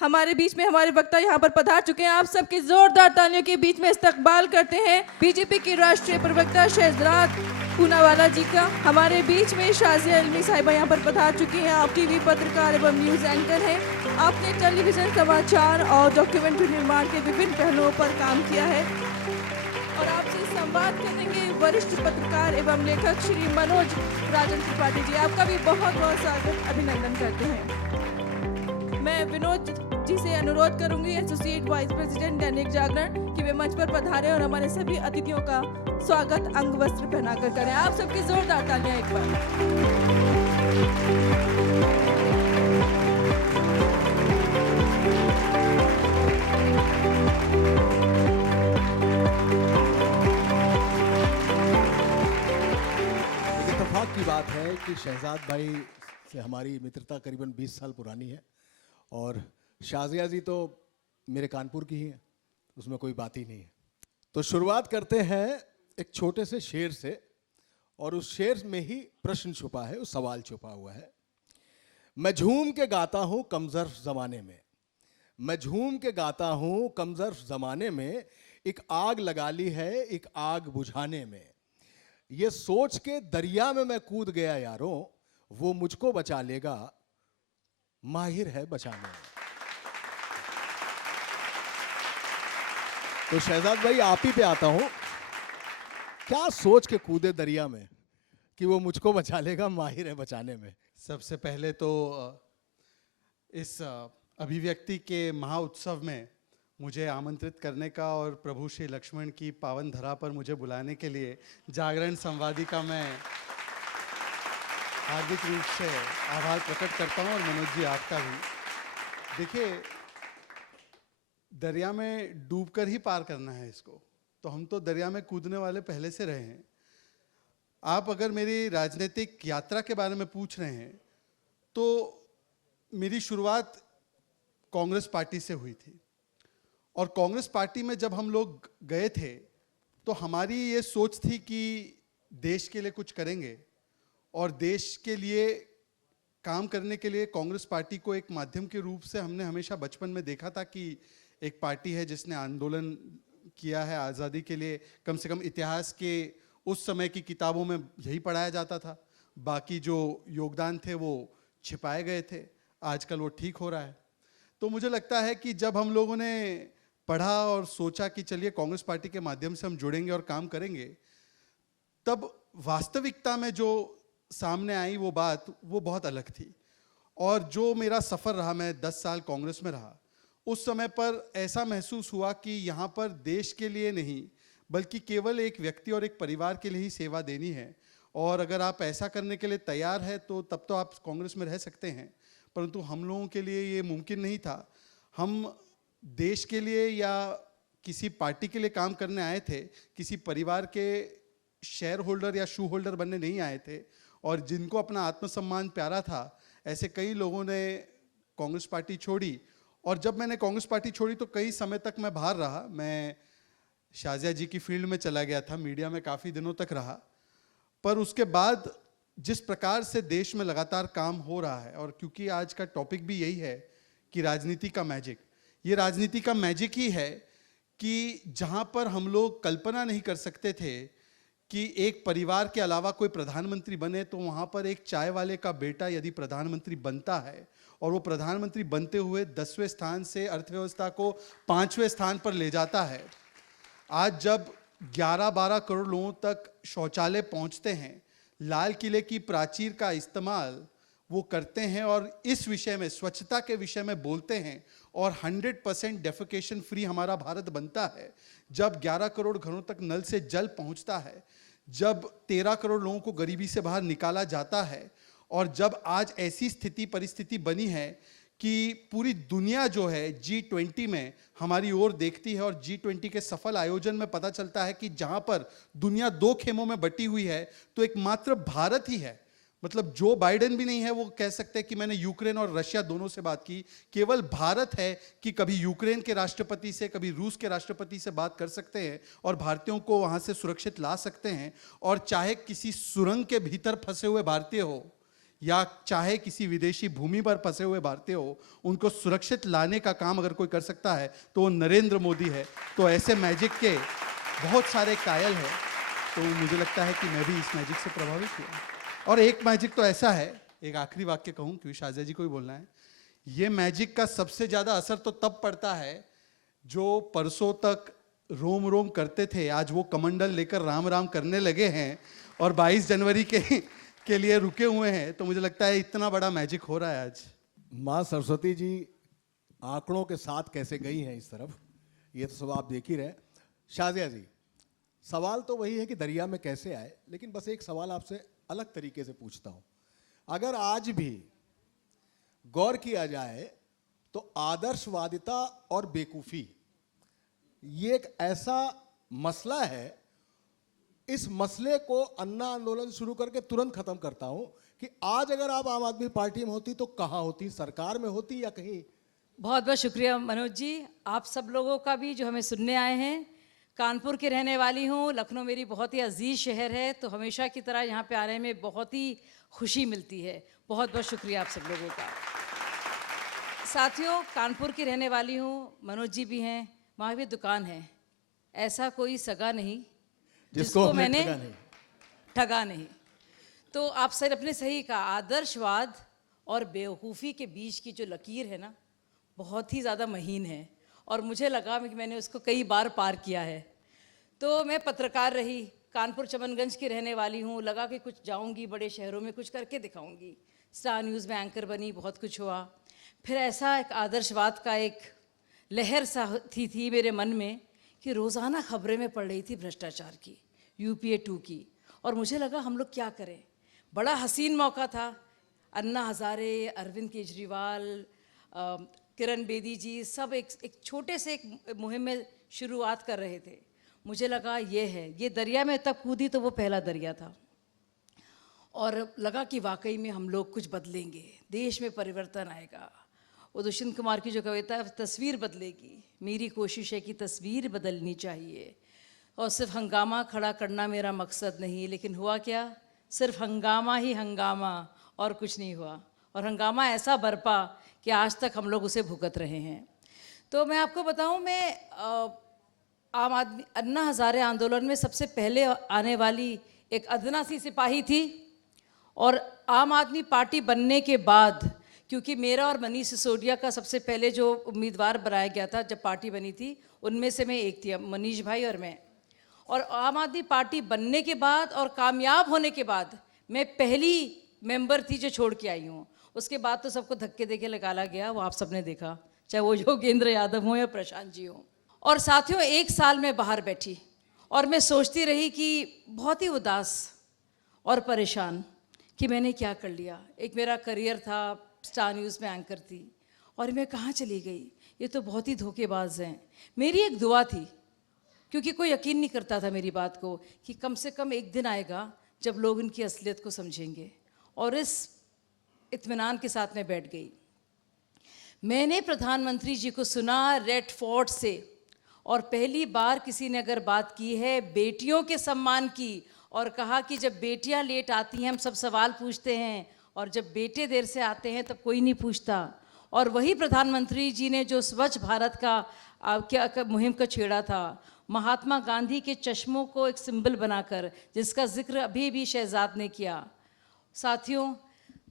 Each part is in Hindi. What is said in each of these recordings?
हमारे बीच में हमारे वक्ता यहाँ पर पधार चुके हैं। आप सबकी जोरदार तालियों के बीच में इस्तकबाल करते हैं बीजेपी की राष्ट्रीय प्रवक्ता शहजाद पूनावाला जी का। हमारे बीच में शाजिया इल्मी साहिबा यहाँ पर पधार चुकी हैं। आप टीवी पत्रकार एवं न्यूज़ एंकर हैं। आपने टेलीविजन, समाचार और डॉक्यूमेंट्री निर्माण के विभिन्न पहलुओं पर काम किया है और आपसे संवाद करेंगे वरिष्ठ पत्रकार एवं लेखक श्री मनोज राजन त्रिपाठी जी। आपका भी बहुत बहुत स्वागत, अभिनंदन करते हैं। मैं विनोद जी से अनुरोध करूंगी, associate vice president Dainik Jagran, कि वे मंच पर पधारें और हमारे सभी अतिथियों का स्वागत अंग वस्त्र पहनाकर करें। आप सबकी जोरदार तालियां एक बार। इत्तेफाक की बात है कि शहजाद भाई से हमारी मित्रता करीबन 20 साल पुरानी है और शाजिया जी तो मेरे कानपुर की ही हैं, उसमें कोई बात ही नहीं है। तो शुरुआत करते हैं एक छोटे से शेर से, और उस शेर में ही प्रश्न छुपा है, उस सवाल छुपा हुआ है। मैं झूम के गाता हूं कमजर्फ जमाने में, मैं झूम के गाता हूं कमजर्फ जमाने में, एक आग लगा ली है एक आग बुझाने में। ये सोच के दरिया में मैं कूद गया यारों, वो मुझको बचा लेगा, माहिर है बचाने में। तो शहजाद भाई आप ही पे आता हूं, क्या सोच के कूदे दरिया में कि वो मुझको बचा लेगा, माहिर है बचाने में? सबसे पहले तो इस अभिव्यक्ति के महाउत्सव में मुझे आमंत्रित करने का और प्रभु श्री लक्ष्मण की पावन धरा पर मुझे बुलाने के लिए जागरण संवादी का मैं हार्दिक रूप से आभार प्रकट करता हूं, और मनोज जी आपका भी। देखिए, दरिया में डूबकर ही पार करना है इसको, तो हम तो दरिया में कूदने वाले पहले से रहे हैं। आप अगर मेरी राजनीतिक यात्रा के बारे में पूछ रहे हैं तो मेरी शुरुआत कांग्रेस पार्टी से हुई थी, और कांग्रेस पार्टी में जब हम लोग गए थे तो हमारी ये सोच थी कि देश के लिए कुछ करेंगे, और देश के लिए काम करने के लिए कांग्रेस पार्टी को एक माध्यम के रूप से हमने हमेशा बचपन में देखा था कि एक पार्टी है जिसने आंदोलन किया है आज़ादी के लिए। कम से कम इतिहास के उस समय की किताबों में यही पढ़ाया जाता था, बाकी जो योगदान थे वो छिपाए गए थे। आजकल वो ठीक हो रहा है। तो मुझे लगता है कि जब हम लोगों ने पढ़ा और सोचा कि चलिए कांग्रेस पार्टी के माध्यम से हम जुड़ेंगे और काम करेंगे, तब वास्तविकता में जो सामने आई वो बात वो बहुत अलग थी। और जो मेरा सफ़र रहा, मैं 10 साल कांग्रेस में रहा, उस समय पर ऐसा महसूस हुआ कि यहाँ पर देश के लिए नहीं बल्कि केवल एक व्यक्ति और एक परिवार के लिए ही सेवा देनी है, और अगर आप ऐसा करने के लिए तैयार है तो तब तो आप कांग्रेस में रह सकते हैं। परंतु हम लोगों के लिए ये मुमकिन नहीं था। हम देश के लिए या किसी पार्टी के लिए काम करने आए थे, किसी परिवार के शेयर होल्डर या शू होल्डर बनने नहीं आए थे। और जिनको अपना आत्मसम्मान प्यारा था, ऐसे कई लोगों ने कांग्रेस पार्टी छोड़ी, और जब मैंने कांग्रेस पार्टी छोड़ी तो कई समय तक मैं बाहर रहा। मैं शाजिया जी की फील्ड में चला गया था, मीडिया में काफ़ी दिनों तक रहा। पर उसके बाद जिस प्रकार से देश में लगातार काम हो रहा है, और क्योंकि आज का टॉपिक भी यही है कि राजनीति का मैजिक, ये राजनीति का मैजिक ही है कि जहाँ पर हम लोग कल्पना नहीं कर सकते थे कि एक परिवार के अलावा कोई प्रधानमंत्री बने, तो वहाँ पर एक चाय वाले का बेटा यदि प्रधानमंत्री बनता है और वो प्रधानमंत्री बनते हुए 10वें स्थान से अर्थव्यवस्था को 5वें स्थान पर ले जाता है। आज जब 11-12 करोड़ लोगों तक शौचालय पहुँचते हैं, लाल किले की प्राचीर का इस्तेमाल वो करते हैं और इस विषय में, स्वच्छता के विषय में बोलते हैं, और 100% डेफिकेशन फ्री हमारा भारत बनता है, जब 11 करोड़ घरों तक नल से जल पहुंचता है, जब 13 करोड़ लोगों को गरीबी से बाहर निकाला जाता है, और जब आज ऐसी स्थिति परिस्थिति बनी है कि पूरी दुनिया जो है G20 में हमारी ओर देखती है, और G20 के सफल आयोजन में पता चलता है कि जहां पर दुनिया 2 खेमों में बटी हुई है तो एकमात्र भारत ही है। मतलब जो बाइडेन भी नहीं है वो कह सकते हैं कि मैंने यूक्रेन और रशिया दोनों से बात की, केवल भारत है कि कभी यूक्रेन के राष्ट्रपति से, कभी रूस के राष्ट्रपति से बात कर सकते हैं और भारतीयों को वहां से सुरक्षित ला सकते हैं। और चाहे किसी सुरंग के भीतर फंसे हुए भारतीय हो या चाहे किसी विदेशी भूमि पर फंसे हुए भारतीय हो, उनको सुरक्षित लाने का काम अगर कोई कर सकता है तो वो नरेंद्र मोदी है। तो ऐसे मैजिक के बहुत सारे कायल हैं, तो मुझे लगता है कि मैं भी इस मैजिक से प्रभावित हुआ। और एक मैजिक तो ऐसा है, एक आखिरी वाक्य कहूँ क्योंकि शाजिया जी को ही बोलना है, ये मैजिक का सबसे ज़्यादा असर तो तब पड़ता है जो परसों तक रोम रोम करते थे, आज वो कमंडल लेकर राम राम करने लगे हैं और 22 जनवरी के लिए रुके हुए हैं। तो मुझे लगता है इतना बड़ा मैजिक हो रहा है आज। माँ सरस्वती जी आंकड़ों के साथ कैसे गई हैं इस तरफ, ये तो सब आप देख ही रहे। शाजिया जी, सवाल तो वही है कि दरिया में कैसे आए, लेकिन बस एक सवाल आपसे अलग तरीके से पूछता हूं। अगर आज भी गौर किया जाए तो आदर्शवादिता और बेकूफी ये एक ऐसा मसला है, इस मसले को अन्ना आंदोलन शुरू करके तुरंत खत्म करता हूं कि आज अगर आप आम आदमी पार्टी में होती तो कहां होती, सरकार में होती या कहीं? बहुत बहुत शुक्रिया मनोज जी, आप सब लोगों का भी जो हमें सुनने आए हैं। कानपुर की रहने वाली हूँ, लखनऊ मेरी बहुत ही अजीज शहर है, तो हमेशा की तरह यहाँ पे आने में बहुत ही खुशी मिलती है। बहुत बहुत शुक्रिया आप सब लोगों का। साथियों, कानपुर की रहने वाली हूँ, मनोज जी भी हैं, वहाँ भी दुकान है। ऐसा कोई सगा नहीं जिसको मैंने ठगा नहीं। तो आप सर अपने सही कहा, आदर्शवाद और बेवकूफ़ी के बीच की जो लकीर है ना, बहुत ही ज़्यादा महीन है और मुझे लगा कि मैंने उसको कई बार पार किया है। तो मैं पत्रकार रही, कानपुर चमनगंज की रहने वाली हूँ, लगा कि कुछ जाऊँगी बड़े शहरों में, कुछ करके दिखाऊँगी। स्टार न्यूज़ में एंकर बनी, बहुत कुछ हुआ। फिर ऐसा एक आदर्शवाद का एक लहर सा थी मेरे मन में कि रोज़ाना खबरें में पढ़ रही थी भ्रष्टाचार की, UPA 2 की, और मुझे लगा हम लोग क्या करें। बड़ा हसीन मौका था, अन्ना हज़ारे, अरविंद केजरीवाल, किरण बेदी जी सब एक छोटे से एक मुहिम में शुरुआत कर रहे थे। मुझे लगा ये दरिया में तब कूदी तो वो पहला दरिया था, और लगा कि वाकई में हम लोग कुछ बदलेंगे, देश में परिवर्तन आएगा। वो दुष्यंत कुमार की जो कविता है, तस्वीर बदलेगी, मेरी कोशिश है कि तस्वीर बदलनी चाहिए। और सिर्फ हंगामा खड़ा करना मेरा मकसद नहीं, लेकिन हुआ क्या, सिर्फ हंगामा ही हंगामा और कुछ नहीं हुआ। और हंगामा ऐसा बरपा कि आज तक हम लोग उसे भुगत रहे हैं। तो मैं आपको बताऊं, मैं आम आदमी अन्ना हज़ारे आंदोलन में सबसे पहले आने वाली एक अदना सी सिपाही थी, और आम आदमी पार्टी बनने के बाद, क्योंकि मेरा और मनीष सिसोदिया का सबसे पहले जो उम्मीदवार बनाया गया था जब पार्टी बनी थी, उनमें से मैं एक थी, मनीष भाई और मैं। और आम आदमी पार्टी बनने के बाद और कामयाब होने के बाद मैं पहली मेंबर थी जो छोड़ के आई हूँ। उसके बाद तो सबको धक्के देके निकाला गया, वो आप सबने देखा, चाहे वो योगेंद्र यादव हो या प्रशांत जी हो। और साथियों, एक साल में बाहर बैठी और मैं सोचती रही कि बहुत ही उदास और परेशान कि मैंने क्या कर लिया। एक मेरा करियर था, स्टार न्यूज़ में एंकर थी, और मैं कहाँ चली गई, ये तो बहुत ही धोखेबाज हैं। मेरी एक दुआ थी, क्योंकि कोई यकीन नहीं करता था मेरी बात को, कि कम से कम एक दिन आएगा जब लोग इनकी असलियत को समझेंगे, और इस इत्मीनान के साथ मैं बैठ गई। मैंने प्रधानमंत्री जी को सुना रेड फोर्ट से, और पहली बार किसी ने अगर बात की है बेटियों के सम्मान की, और कहा कि जब बेटियां लेट आती हैं हम सब सवाल पूछते हैं, और जब बेटे देर से आते हैं तब कोई नहीं पूछता। और वही प्रधानमंत्री जी ने जो स्वच्छ भारत का मुहिम का छेड़ा था, महात्मा गांधी के चश्मों को एक सिंबल बनाकर, जिसका जिक्र अभी भी शहजाद ने किया। साथियों,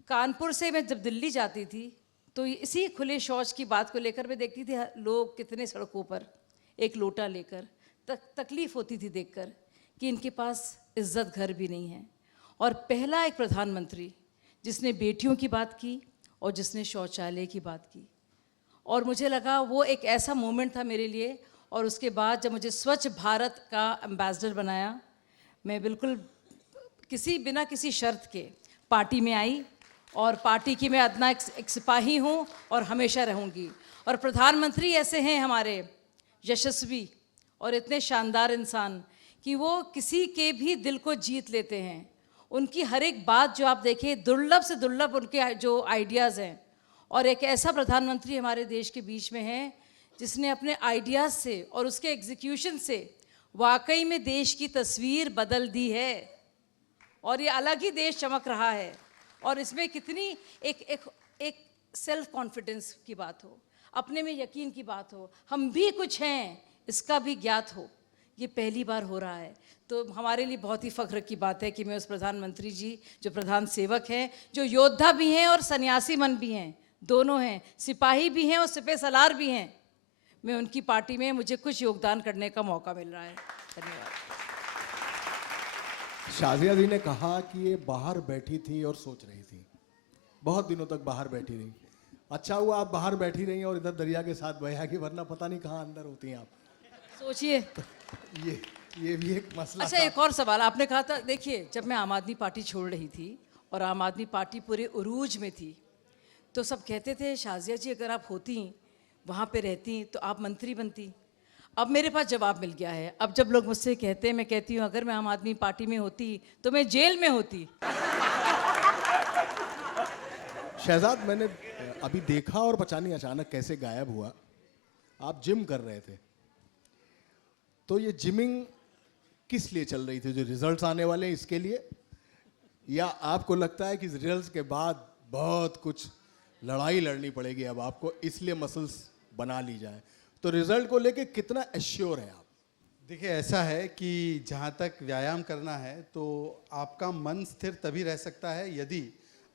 कानपुर से मैं जब दिल्ली जाती थी तो इसी खुले शौच की बात को लेकर मैं देखती थी लोग कितने सड़कों पर एक लोटा लेकर, तकलीफ होती थी देखकर कि इनके पास इज्जत घर भी नहीं है। और पहला एक प्रधानमंत्री जिसने बेटियों की बात की और जिसने शौचालय की बात की, और मुझे लगा वो एक ऐसा मोमेंट था मेरे लिए। और उसके बाद जब मुझे स्वच्छ भारत का एम्बेसडर बनाया, मैं बिल्कुल बिना किसी शर्त के पार्टी में आई, और पार्टी की मैं अदना एक सिपाही हूँ और हमेशा रहूँगी। और प्रधानमंत्री ऐसे हैं हमारे यशस्वी और इतने शानदार इंसान कि वो किसी के भी दिल को जीत लेते हैं। उनकी हर एक बात जो आप देखें, दुर्लभ से दुर्लभ उनके जो आइडियाज़ हैं। और एक ऐसा प्रधानमंत्री हमारे देश के बीच में है जिसने अपने आइडियाज़ से और उसके एग्जीक्यूशन से वाकई में देश की तस्वीर बदल दी है, और ये अलग ही देश चमक रहा है। और इसमें कितनी एक एक एक सेल्फ कॉन्फिडेंस की बात हो, अपने में यकीन की बात हो, हम भी कुछ हैं इसका भी ज्ञात हो, ये पहली बार हो रहा है। तो हमारे लिए बहुत ही फ़ख्र की बात है कि मैं उस प्रधानमंत्री जी जो प्रधान सेवक हैं, जो योद्धा भी हैं और सन्यासी मन भी हैं, दोनों हैं, सिपाही भी हैं और सिपह सलार भी हैं, मैं उनकी पार्टी में मुझे कुछ योगदान करने का मौका मिल रहा है। धन्यवाद। शाजिया जी ने कहा कि ये बाहर बैठी थी और सोच रही थी, बहुत दिनों तक बाहर बैठी रही। अच्छा हुआ आप बाहर बैठी रही और इधर दरिया के साथ बहा की, वरना पता नहीं कहाँ अंदर होती हैं आप। सोचिए। ये भी एक मसला अच्छा, था। एक और सवाल आपने कहा था, देखिए जब मैं आम आदमी पार्टी छोड़ रही थी और आम आदमी पार्टी पूरे उरूज में थी, तो सब कहते थे शाजिया जी अगर आप होती वहाँ पे रहती तो आप मंत्री बनती। अब मेरे पास जवाब मिल गया है। अब जब लोग मुझसे कहते हैं, मैं कहती हूँ अगर मैं आम आदमी पार्टी में होती तो मैं जेल में होती। शहजाद, मैंने अभी देखा और पता नहीं अचानक कैसे गायब हुआ, आप जिम कर रहे थे, तो ये जिमिंग किस लिए चल रही थी? जो रिजल्ट्स आने वाले हैं इसके लिए, या आपको लगता है कि रिजल्ट्स के बाद बहुत कुछ लड़ाई लड़नी पड़ेगी अब आपको, इसलिए मसल्स बना ली जाए? तो रिजल्ट को लेके कितना एश्योर है आप? देखिए, ऐसा है कि जहाँ तक व्यायाम करना है तो आपका मन स्थिर तभी रह सकता है यदि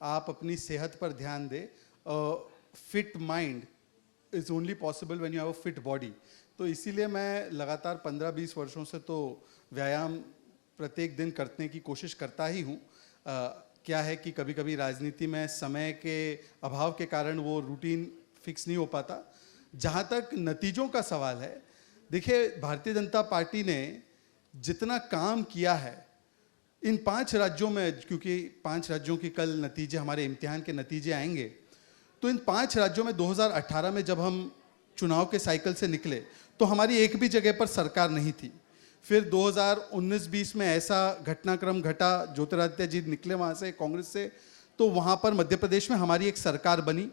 आप अपनी सेहत पर ध्यान दें। Fit mind is only possible when you have a fit body. तो इसीलिए मैं लगातार 15-20 वर्षों से तो व्यायाम प्रत्येक दिन करने की कोशिश करता ही हूँ। क्या है कि कभी कभी राजनीति में समय के अभाव के कारण वो रूटीन फिक्स नहीं हो पाता। जहाँ तक नतीजों का सवाल है, देखिए भारतीय जनता पार्टी ने जितना काम किया है इन 5 राज्यों में, क्योंकि 5 राज्यों की कल नतीजे, हमारे इम्तिहान के नतीजे आएंगे, तो इन 5 राज्यों में 2018 में जब हम चुनाव के साइकिल से निकले तो हमारी एक भी जगह पर सरकार नहीं थी। फिर 2019-20 में ऐसा घटनाक्रम घटा, ज्योतिरादित्य जी निकले वहाँ से कांग्रेस से, तो वहाँ पर मध्य प्रदेश में हमारी एक सरकार बनी।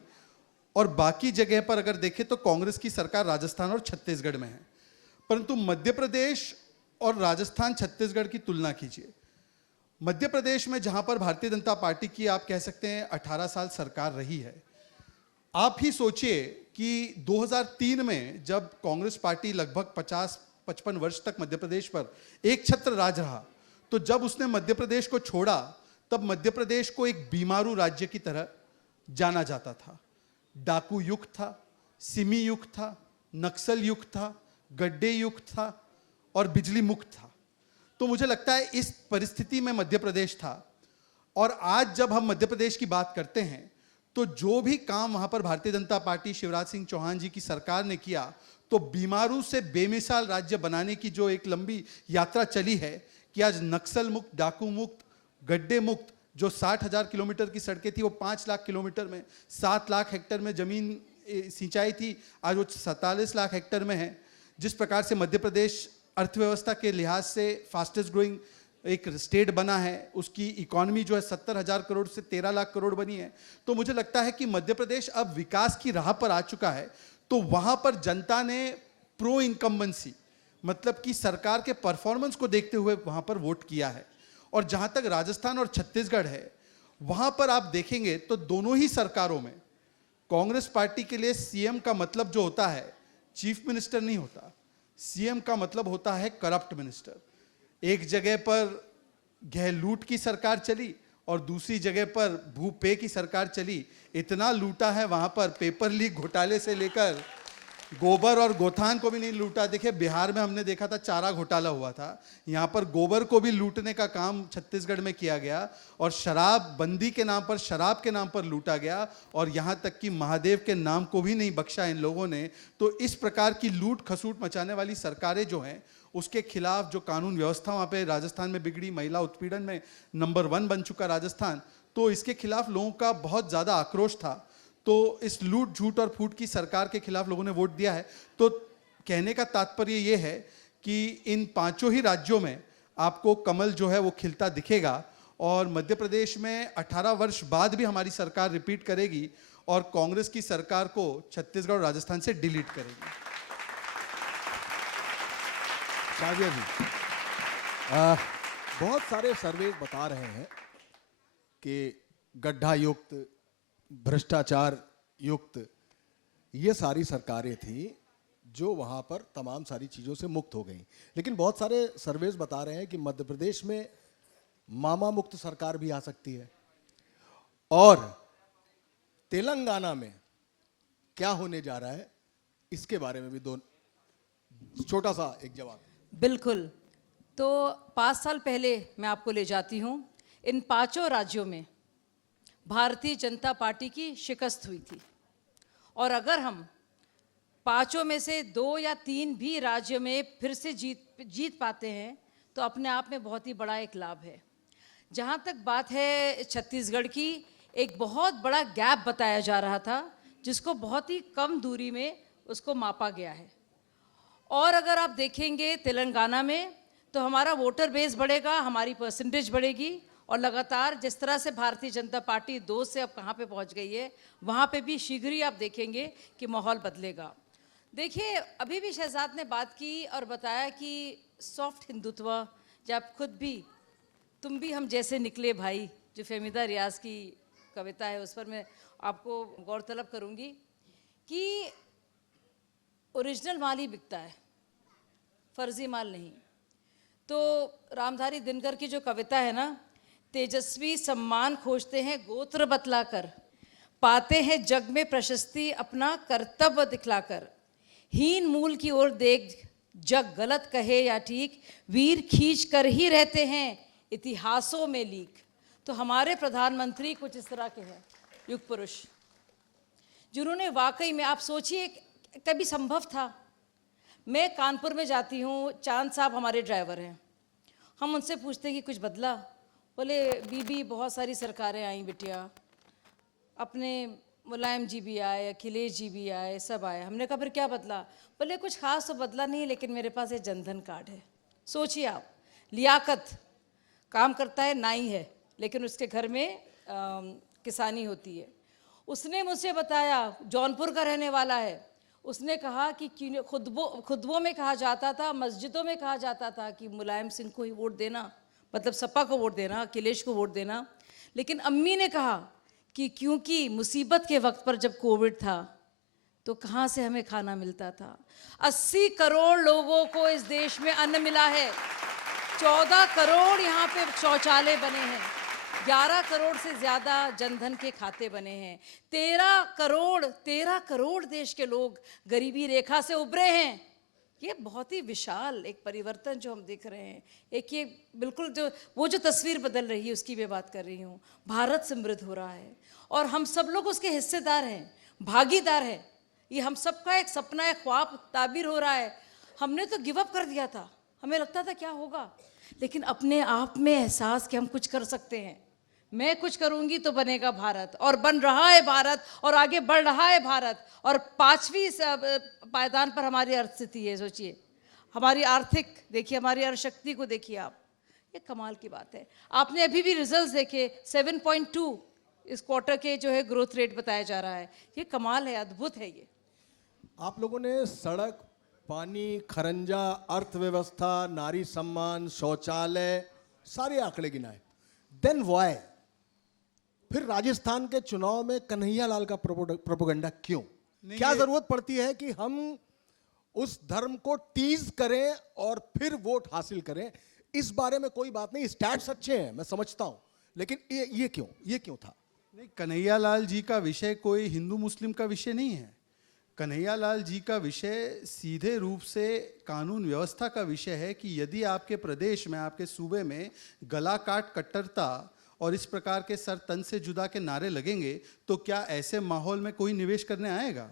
और बाकी जगह पर अगर देखें तो कांग्रेस की सरकार राजस्थान और छत्तीसगढ़ में है। परंतु मध्य प्रदेश और राजस्थान छत्तीसगढ़ की तुलना कीजिए। मध्य प्रदेश में जहाँ पर भारतीय जनता पार्टी की आप कह सकते हैं 18 साल सरकार रही है, आप ही सोचिए कि 2003 में जब कांग्रेस पार्टी लगभग 50-55 वर्ष तक मध्य प्रदेश पर एक छत्र राज रहा, तो जब उसने मध्य प्रदेश को छोड़ा तब मध्य प्रदेश को एक बीमारू राज्य की तरह जाना जाता था। डाकू युक्त था, सिमी युक्त था, नक्सल युक्त था, गड्ढे युक्त था और बिजली मुक्त था। तो मुझे लगता है इस परिस्थिति में मध्य प्रदेश था। और आज जब हम मध्य प्रदेश की बात करते हैं तो जो भी काम वहां पर भारतीय जनता पार्टी शिवराज सिंह चौहान जी की सरकार ने किया, तो बीमारू से बेमिसाल राज्य बनाने की जो एक लंबी यात्रा चली है कि आज नक्सल मुक्त, डाकू मुक्त, गड्ढे मुक्त, जो 60,000 किलोमीटर की सड़कें थी वो 5 लाख किलोमीटर में, 7 लाख हेक्टेयर में जमीन सिंचाई थी, आज वो 47 लाख हेक्टेयर में है। जिस प्रकार से मध्य प्रदेश अर्थव्यवस्था के लिहाज से फास्टेस्ट ग्रोइंग एक स्टेट बना है, उसकी इकोनॉमी जो है 70,000 करोड़ से 13 लाख करोड़ बनी है। तो मुझे लगता है कि मध्य प्रदेश अब विकास की राह पर आ चुका है। तो वहाँ पर जनता ने प्रो इनकम्बेंसी, मतलब कि सरकार के परफॉर्मेंस को देखते हुए वहाँ पर वोट किया है। और जहाँ तक राजस्थान और छत्तीसगढ़ है, वहाँ पर आप देखेंगे तो दोनों ही सरकारों में कांग्रेस पार्टी के लिए सीएम का मतलब जो होता है चीफ मिनिस्टर नहीं होता, सीएम का मतलब होता है करप्ट मिनिस्टर। एक जगह पर गहलूट की सरकार चली और दूसरी जगह पर भूपे की सरकार चली। इतना लूटा है वहां पर, पेपर लीक घोटाले से लेकर गोबर और गोथान को भी नहीं लूटा। देखिए बिहार में हमने देखा था चारा घोटाला हुआ था, यहाँ पर गोबर को भी लूटने का काम छत्तीसगढ़ में किया गया और शराब बंदी के नाम पर, शराब के नाम पर लूटा गया और यहाँ तक कि महादेव के नाम को भी नहीं बख्शा इन लोगों ने। तो इस प्रकार की लूट खसूट मचाने वाली सरकारें जो हैं उसके खिलाफ जो कानून व्यवस्था वहाँ पे राजस्थान में बिगड़ी, महिला उत्पीड़न में नंबर 1 बन चुका राजस्थान, तो इसके खिलाफ लोगों का बहुत ज़्यादा आक्रोश था। तो इस लूट झूठ और फूट की सरकार के खिलाफ लोगों ने वोट दिया है। तो कहने का तात्पर्य ये है कि इन 5 ही राज्यों में आपको कमल जो है वो खिलता दिखेगा और मध्य प्रदेश में 18 वर्ष बाद भी हमारी सरकार रिपीट करेगी और कांग्रेस की सरकार को छत्तीसगढ़ और राजस्थान से डिलीट करेगी। शाजिया जी, बहुत सारे सर्वे बता रहे हैं कि गड्ढा युक्त, भ्रष्टाचार युक्त, ये सारी सरकारें थी जो वहाँ पर तमाम सारी चीज़ों से मुक्त हो गई। लेकिन बहुत सारे सर्वेज बता रहे हैं कि मध्य प्रदेश में मामा मुक्त सरकार भी आ सकती है, और तेलंगाना में क्या होने जा रहा है इसके बारे में भी दो छोटा सा एक जवाब। बिल्कुल। तो 5 साल पहले मैं आपको ले जाती हूँ। इन 5 राज्यों में भारतीय जनता पार्टी की शिकस्त हुई थी, और अगर हम 5 में से 2 या 3 भी राज्यों में फिर से जीत पाते हैं तो अपने आप में बहुत ही बड़ा एक लाभ है। जहाँ तक बात है छत्तीसगढ़ की, एक बहुत बड़ा गैप बताया जा रहा था जिसको बहुत ही कम दूरी में उसको मापा गया है। और अगर आप देखेंगे तेलंगाना में तो हमारा वोटर बेस बढ़ेगा, हमारी परसेंटेज बढ़ेगी, और लगातार जिस तरह से भारतीय जनता पार्टी 2 से अब कहाँ पे पहुँच गई है, वहाँ पे भी शीघ्र ही आप देखेंगे कि माहौल बदलेगा। देखिए, अभी भी शहजाद ने बात की और बताया कि सॉफ्ट हिंदुत्व, जब खुद भी तुम भी हम जैसे निकले भाई, जो फहमीदा रियाज की कविता है, उस पर मैं आपको गौरतलब करूँगी कि ओरिजिनल माल ही बिकता है, फर्जी माल नहीं। तो रामधारी दिनकर की जो कविता है ना, तेजस्वी सम्मान खोजते हैं गोत्र बतलाकर, पाते हैं जग में प्रशस्ति अपना कर्तव्य दिखलाकर, हीन मूल की ओर देख जग गलत कहे या ठीक, वीर खींच कर ही रहते हैं इतिहासों में लीक। तो हमारे प्रधानमंत्री कुछ इस तरह के हैं, युग पुरुष, जिन्होंने वाकई में, आप सोचिए कभी संभव था। मैं कानपुर में जाती हूँ, चांद साहब हमारे ड्राइवर हैं, हम उनसे पूछते हैं कि कुछ बदला? बोले बीबी बहुत सारी सरकारें आई बिटिया, अपने मुलायम जी भी आए, अखिलेश जी भी आए, सब आए। हमने कहा फिर क्या बदला? बोले कुछ खास तो बदला नहीं, लेकिन मेरे पास एक जनधन कार्ड है। सोचिए आप, लियाकत, काम करता है, नाई है, लेकिन उसके घर में किसानी होती है। उसने मुझसे बताया, जौनपुर का रहने वाला है, उसने कहा कि खुतबों में कहा जाता था, मस्जिदों में कहा जाता था कि मुलायम सिंह को ही वोट देना, मतलब सपा को वोट देना, अखिलेश को वोट देना। लेकिन अम्मी ने कहा कि क्योंकि मुसीबत के वक्त पर जब कोविड था तो कहाँ से हमें खाना मिलता था। 80 करोड़ लोगों को इस देश में अन्न मिला है, 14 करोड़ यहाँ पे शौचालय बने हैं, 11 करोड़ से ज़्यादा जनधन के खाते बने हैं, 13 करोड़ देश के लोग गरीबी रेखा से उभरे हैं। ये बहुत ही विशाल एक परिवर्तन जो हम देख रहे हैं। एक ये बिल्कुल जो तस्वीर बदल रही है उसकी मैं बात कर रही हूँ। भारत समृद्ध हो रहा है और हम सब लोग उसके हिस्सेदार हैं, भागीदार हैं। ये हम सबका एक सपना, एक ख्वाब ताबीर हो रहा है। हमने तो गिव अप कर दिया था, हमें लगता था क्या होगा, लेकिन अपने आप में एहसास कि हम कुछ कर सकते हैं। मैं कुछ करूंगी तो बनेगा भारत, और बन रहा है भारत, और आगे बढ़ रहा है भारत। और 5वीं पायदान पर हमारी अर्थस्थिति है। सोचिए, हमारी आर्थिक देखिए, हमारी अर्थ शक्ति को देखिए आप, ये कमाल की बात है। आपने अभी भी रिजल्ट्स देखे, 7.2 इस क्वार्टर के जो है ग्रोथ रेट बताया जा रहा है। ये कमाल है, अद्भुत है। ये आप लोगों ने सड़क, पानी, खरंजा, अर्थव्यवस्था, नारी सम्मान, शौचालय, सारे आंकड़े गिनाए। देन व्हाई फिर राजस्थान के चुनाव में कन्हैयालाल का प्रोपेगेंडा क्यों? क्या जरूरत पड़ती है कि हम उस धर्म को टीज करें और फिर वोट हासिल करें? इस बारे में कोई बात नहीं, स्टैट्स अच्छे हैं, मैं समझता हूं, लेकिन ये क्यों था? नहीं, कन्हैयालाल जी का विषय कोई हिंदू मुस्लिम का विषय नहीं है। कन्हैयालाल जी का विषय सीधे रूप से कानून व्यवस्था का विषय है कि यदि आपके प्रदेश में, आपके सूबे में गला काट कट्टरता और इस प्रकार के सर तन से जुदा के नारे लगेंगे तो क्या ऐसे माहौल में कोई निवेश करने आएगा?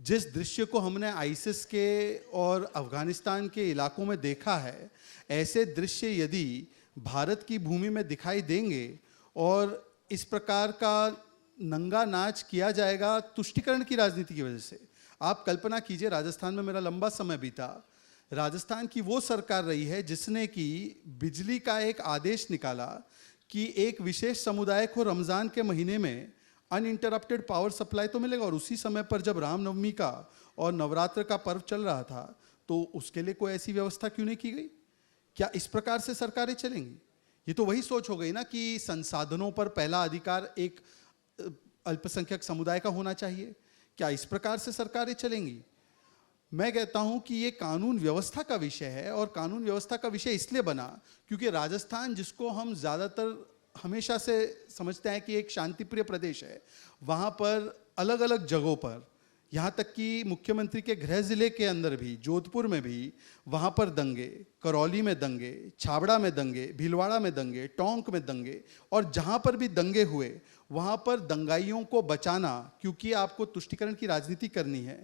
जिस दृश्य को हमने आईसिस के और अफगानिस्तान के इलाकों में देखा है, ऐसे दृश्य यदि भारत की भूमि में दिखाई देंगे और इस प्रकार का नंगा नाच किया जाएगा तुष्टिकरण की राजनीति की वजह से। आप कल्पना कीजिए, राजस्थान में मेरा लंबा समय बीता। राजस्थान की वो सरकार रही है जिसने कि बिजली का एक आदेश निकाला कि एक विशेष समुदाय को रमज़ान के महीने में अनइंटरप्टेड पावर सप्लाई तो मिलेगा। और उसी समय पर जब रामनवमी का और नवरात्र का पर्व चल रहा था तो उसके लिए कोई ऐसी व्यवस्था क्यों नहीं की गई? क्या इस प्रकार से सरकारें चलेंगी? ये तो वही सोच हो गई ना कि संसाधनों पर पहला अधिकार एक अल्पसंख्यक समुदाय का होना चाहिए। क्या इस प्रकार से सरकारें चलेंगी? मैं कहता हूं कि ये कानून व्यवस्था का विषय है, और कानून व्यवस्था का विषय इसलिए बना क्योंकि राजस्थान, जिसको हम ज़्यादातर हमेशा से समझते हैं कि एक शांतिप्रिय प्रदेश है, वहाँ पर अलग अलग जगहों पर, यहाँ तक कि मुख्यमंत्री के गृह जिले के अंदर भी, जोधपुर में भी, वहाँ पर दंगे, करौली में दंगे, छाबड़ा में दंगे, भीलवाड़ा में दंगे, टोंक में दंगे, और जहाँ पर भी दंगे हुए वहाँ पर दंगाइयों को बचाना, क्योंकि आपको तुष्टीकरण की राजनीति करनी है।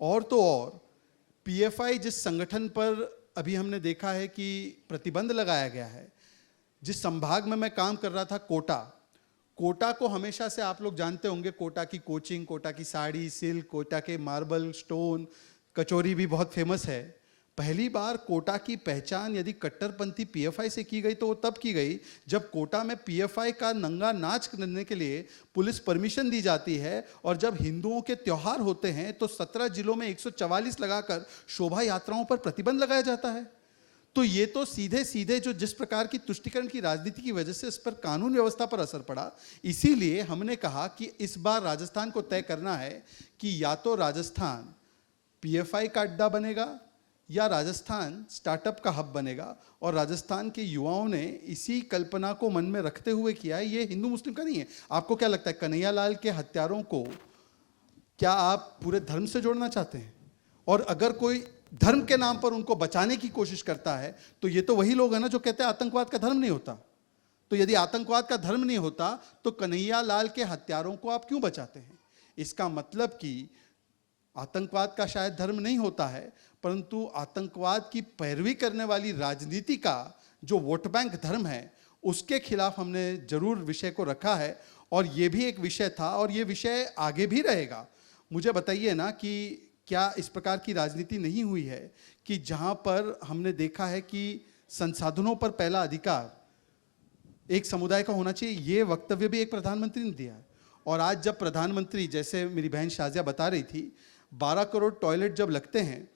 और तो और पीएफआई जिस संगठन पर अभी हमने देखा है कि प्रतिबंध लगाया गया है, जिस संभाग में मैं काम कर रहा था, कोटा को हमेशा से आप लोग जानते होंगे, कोटा की कोचिंग, कोटा की साड़ी, सिल्क, कोटा के मार्बल, स्टोन, कचौरी भी बहुत फेमस है। पहली बार कोटा की पहचान यदि कट्टरपंथी पीएफआई से की गई तो वो तब की गई जब कोटा में पीएफआई का नंगा नाच करने के लिए पुलिस परमिशन दी जाती है, और जब हिंदुओं के त्योहार होते हैं तो 17 जिलों में 144 लगाकर शोभा यात्राओं पर प्रतिबंध लगाया जाता है। तो ये तो सीधे सीधे जो जिस प्रकार की तुष्टीकरण की राजनीति की वजह से इस पर कानून व्यवस्था पर असर पड़ा, इसीलिए हमने कहा कि इस बार राजस्थान को तय करना है कि या तो राजस्थान पीएफआई का अड्डा बनेगा या राजस्थान स्टार्टअप का हब बनेगा। और राजस्थान के युवाओं ने इसी कल्पना को मन में रखते हुए किया है। ये हिंदू मुस्लिम का नहीं है। आपको क्या लगता है, कन्हैया लाल के हत्यारों को क्या आप पूरे धर्म से जोड़ना चाहते हैं? और अगर कोई धर्म के नाम पर उनको बचाने की कोशिश करता है तो ये तो वही लोग हैं ना जो कहते हैं आतंकवाद का धर्म नहीं होता। तो यदि आतंकवाद का धर्म नहीं होता तो कन्हैया लाल के हत्यारों को आप क्यों बचाते हैं? इसका मतलब कि आतंकवाद का शायद धर्म नहीं होता है, परंतु आतंकवाद की पैरवी करने वाली राजनीति का जो वोट बैंक धर्म है, उसके खिलाफ हमने जरूर विषय को रखा है। और ये भी एक विषय था और ये विषय आगे भी रहेगा। मुझे बताइए ना कि क्या इस प्रकार की राजनीति नहीं हुई है कि जहां पर हमने देखा है कि संसाधनों पर पहला अधिकार एक समुदाय का होना चाहिए। ये वक्तव्य भी एक प्रधानमंत्री ने दिया है। और आज जब प्रधानमंत्री, जैसे मेरी बहन शाजिया बता रही थी, 12 करोड़ टॉयलेट जब लगते हैं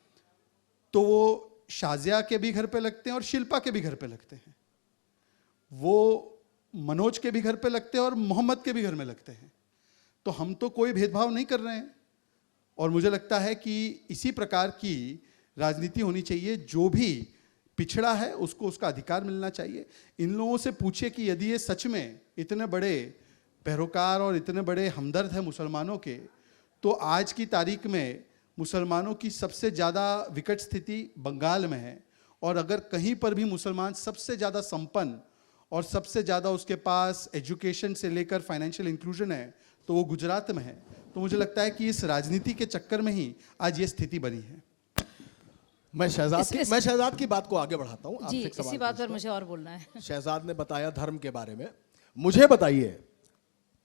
तो वो शाजिया के भी घर पे लगते हैं और शिल्पा के भी घर पे लगते हैं, वो मनोज के भी घर पे लगते हैं और मोहम्मद के भी घर में लगते हैं। तो हम तो कोई भेदभाव नहीं कर रहे हैं। और मुझे लगता है कि इसी प्रकार की राजनीति होनी चाहिए। जो भी पिछड़ा है उसको उसका अधिकार मिलना चाहिए। इन लोगों से पूछिए कि यदि ये सच में इतने बड़े पैरोकार और इतने बड़े हमदर्द हैं मुसलमानों के, तो आज की तारीख में मुसलमानों की सबसे ज़्यादा विकट स्थिति बंगाल में है। और अगर कहीं पर भी मुसलमान सबसे ज़्यादा संपन्न और सबसे ज़्यादा उसके पास एजुकेशन से लेकर फाइनेंशियल इंक्लूजन है तो वो गुजरात में है। तो मुझे लगता है कि इस राजनीति के चक्कर में ही आज ये स्थिति बनी है। मैं शहजाद की बात को आगे बढ़ाता हूँ। जी, इसी बात पर मुझे और बोलना है। शहजाद ने बताया धर्म के बारे में। मुझे बताइए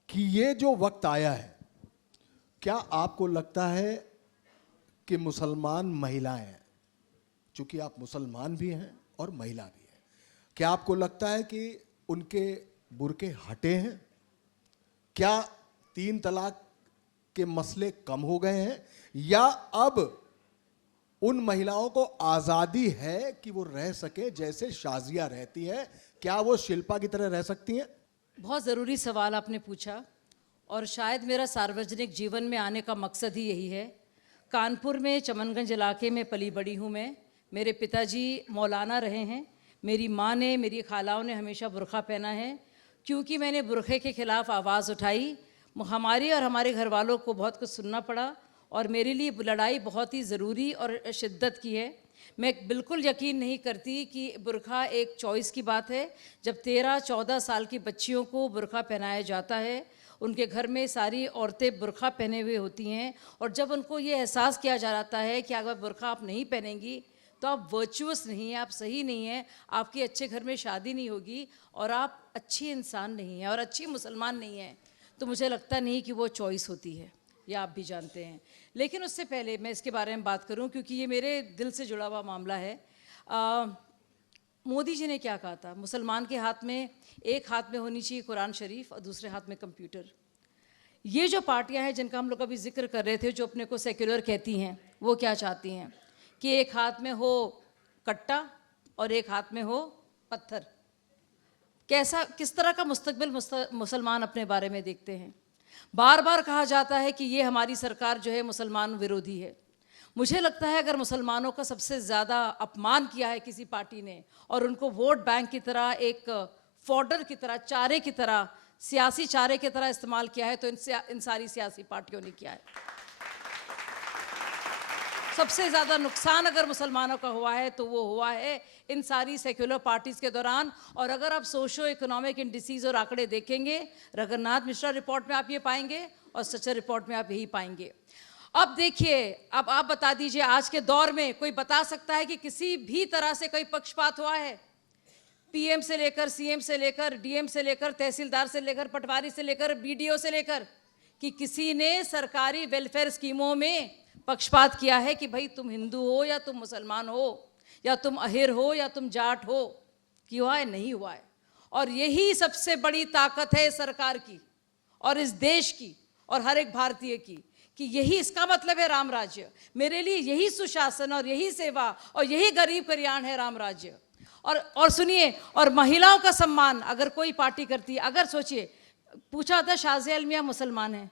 कि ये जो वक्त आया है, क्या आपको लगता है कि मुसलमान महिलाएं, चूंकि आप मुसलमान भी हैं और महिला भी हैं, क्या आपको लगता है कि उनके बुर्के हटे हैं? क्या 3 तलाक के मसले कम हो गए हैं, या अब उन महिलाओं को आजादी है कि वो रह सके जैसे शाजिया रहती है? क्या वो शिल्पा की तरह रह सकती हैं? बहुत ज़रूरी सवाल आपने पूछा, और शायद मेरा सार्वजनिक जीवन में आने का मकसद ही यही है। कानपुर में चमनगंज इलाके में पली बड़ी हूँ मैं। मेरे पिताजी मौलाना रहे हैं। मेरी माँ ने, मेरी खालाओं ने हमेशा बुर्का पहना है। क्योंकि मैंने बुर्खे के ख़िलाफ़ आवाज़ उठाई, हमारी और हमारे घर वालों को बहुत कुछ सुनना पड़ा, और मेरे लिए लड़ाई बहुत ही ज़रूरी और शिद्दत की है। मैं बिल्कुल यकीन नहीं करती कि बुर्का एक चॉइस की बात है। जब 13-14 साल की बच्चियों को बुर्का पहनाया जाता है, उनके घर में सारी औरतें बुर्का पहने हुए होती हैं, और जब उनको ये एहसास किया जा जाता है कि अगर बुर्का आप नहीं पहनेंगी तो आप वर्चुअस नहीं हैं, आप सही नहीं हैं, आपकी अच्छे घर में शादी नहीं होगी, और आप अच्छी इंसान नहीं हैं और अच्छी मुसलमान नहीं हैं, तो मुझे लगता नहीं कि वो चॉइस होती है। या आप भी जानते हैं। लेकिन उससे पहले मैं इसके बारे में बात करूं, क्योंकि ये मेरे दिल से जुड़ा हुआ मामला है। मोदी जी ने क्या कहा था, मुसलमान के हाथ में एक हाथ में होनी चाहिए कुरान शरीफ और दूसरे हाथ में कंप्यूटर। ये जो पार्टियां हैं जिनका हम लोग अभी जिक्र कर रहे थे, जो अपने को सेक्युलर कहती हैं, वो क्या चाहती हैं कि एक हाथ में हो कट्टा और एक हाथ में हो पत्थर। कैसा किस तरह का मुस्तकबिल मुसलमान अपने बारे में देखते हैं। बार बार कहा जाता है कि ये हमारी सरकार जो है मुसलमान विरोधी है। मुझे लगता है अगर मुसलमानों का सबसे ज़्यादा अपमान किया है किसी पार्टी ने और उनको वोट बैंक की तरह, एक फॉडर की तरह, चारे की तरह, सियासी चारे की तरह इस्तेमाल किया है, तो इन सारी सियासी पार्टियों ने किया है। सबसे ज़्यादा नुकसान अगर मुसलमानों का हुआ है तो वो हुआ है इन सारी सेक्युलर पार्टीज़ के दौरान। और अगर आप सोशो इकोनॉमिक इंडिसेस और आंकड़े देखेंगे, रघुनाथ मिश्रा रिपोर्ट में आप ये पाएंगे और सच्चर रिपोर्ट में आप यही पाएंगे। अब देखिए, अब आप बता दीजिए, आज के दौर में कोई बता सकता है कि किसी भी तरह से कोई पक्षपात हुआ है? पीएम से लेकर, सीएम से लेकर, डीएम से लेकर, तहसीलदार से लेकर, पटवारी से लेकर, बीडीओ से लेकर, कि किसी ने सरकारी वेलफेयर स्कीमों में पक्षपात किया है कि भाई तुम हिंदू हो या तुम मुसलमान हो या तुम अहिर हो या तुम जाट हो? कि हुआ है? नहीं हुआ है। और यही सबसे बड़ी ताकत है सरकार की और इस देश की और हर एक भारतीय की, कि यही इसका मतलब है राम राज्य। मेरे लिए यही सुशासन और यही सेवा और यही गरीब कल्याण है राम राज्य। और सुनिए, और महिलाओं का सम्मान अगर कोई पार्टी करती है, अगर सोचिए, पूछा था शाज़िया अलमिया मुसलमान हैं,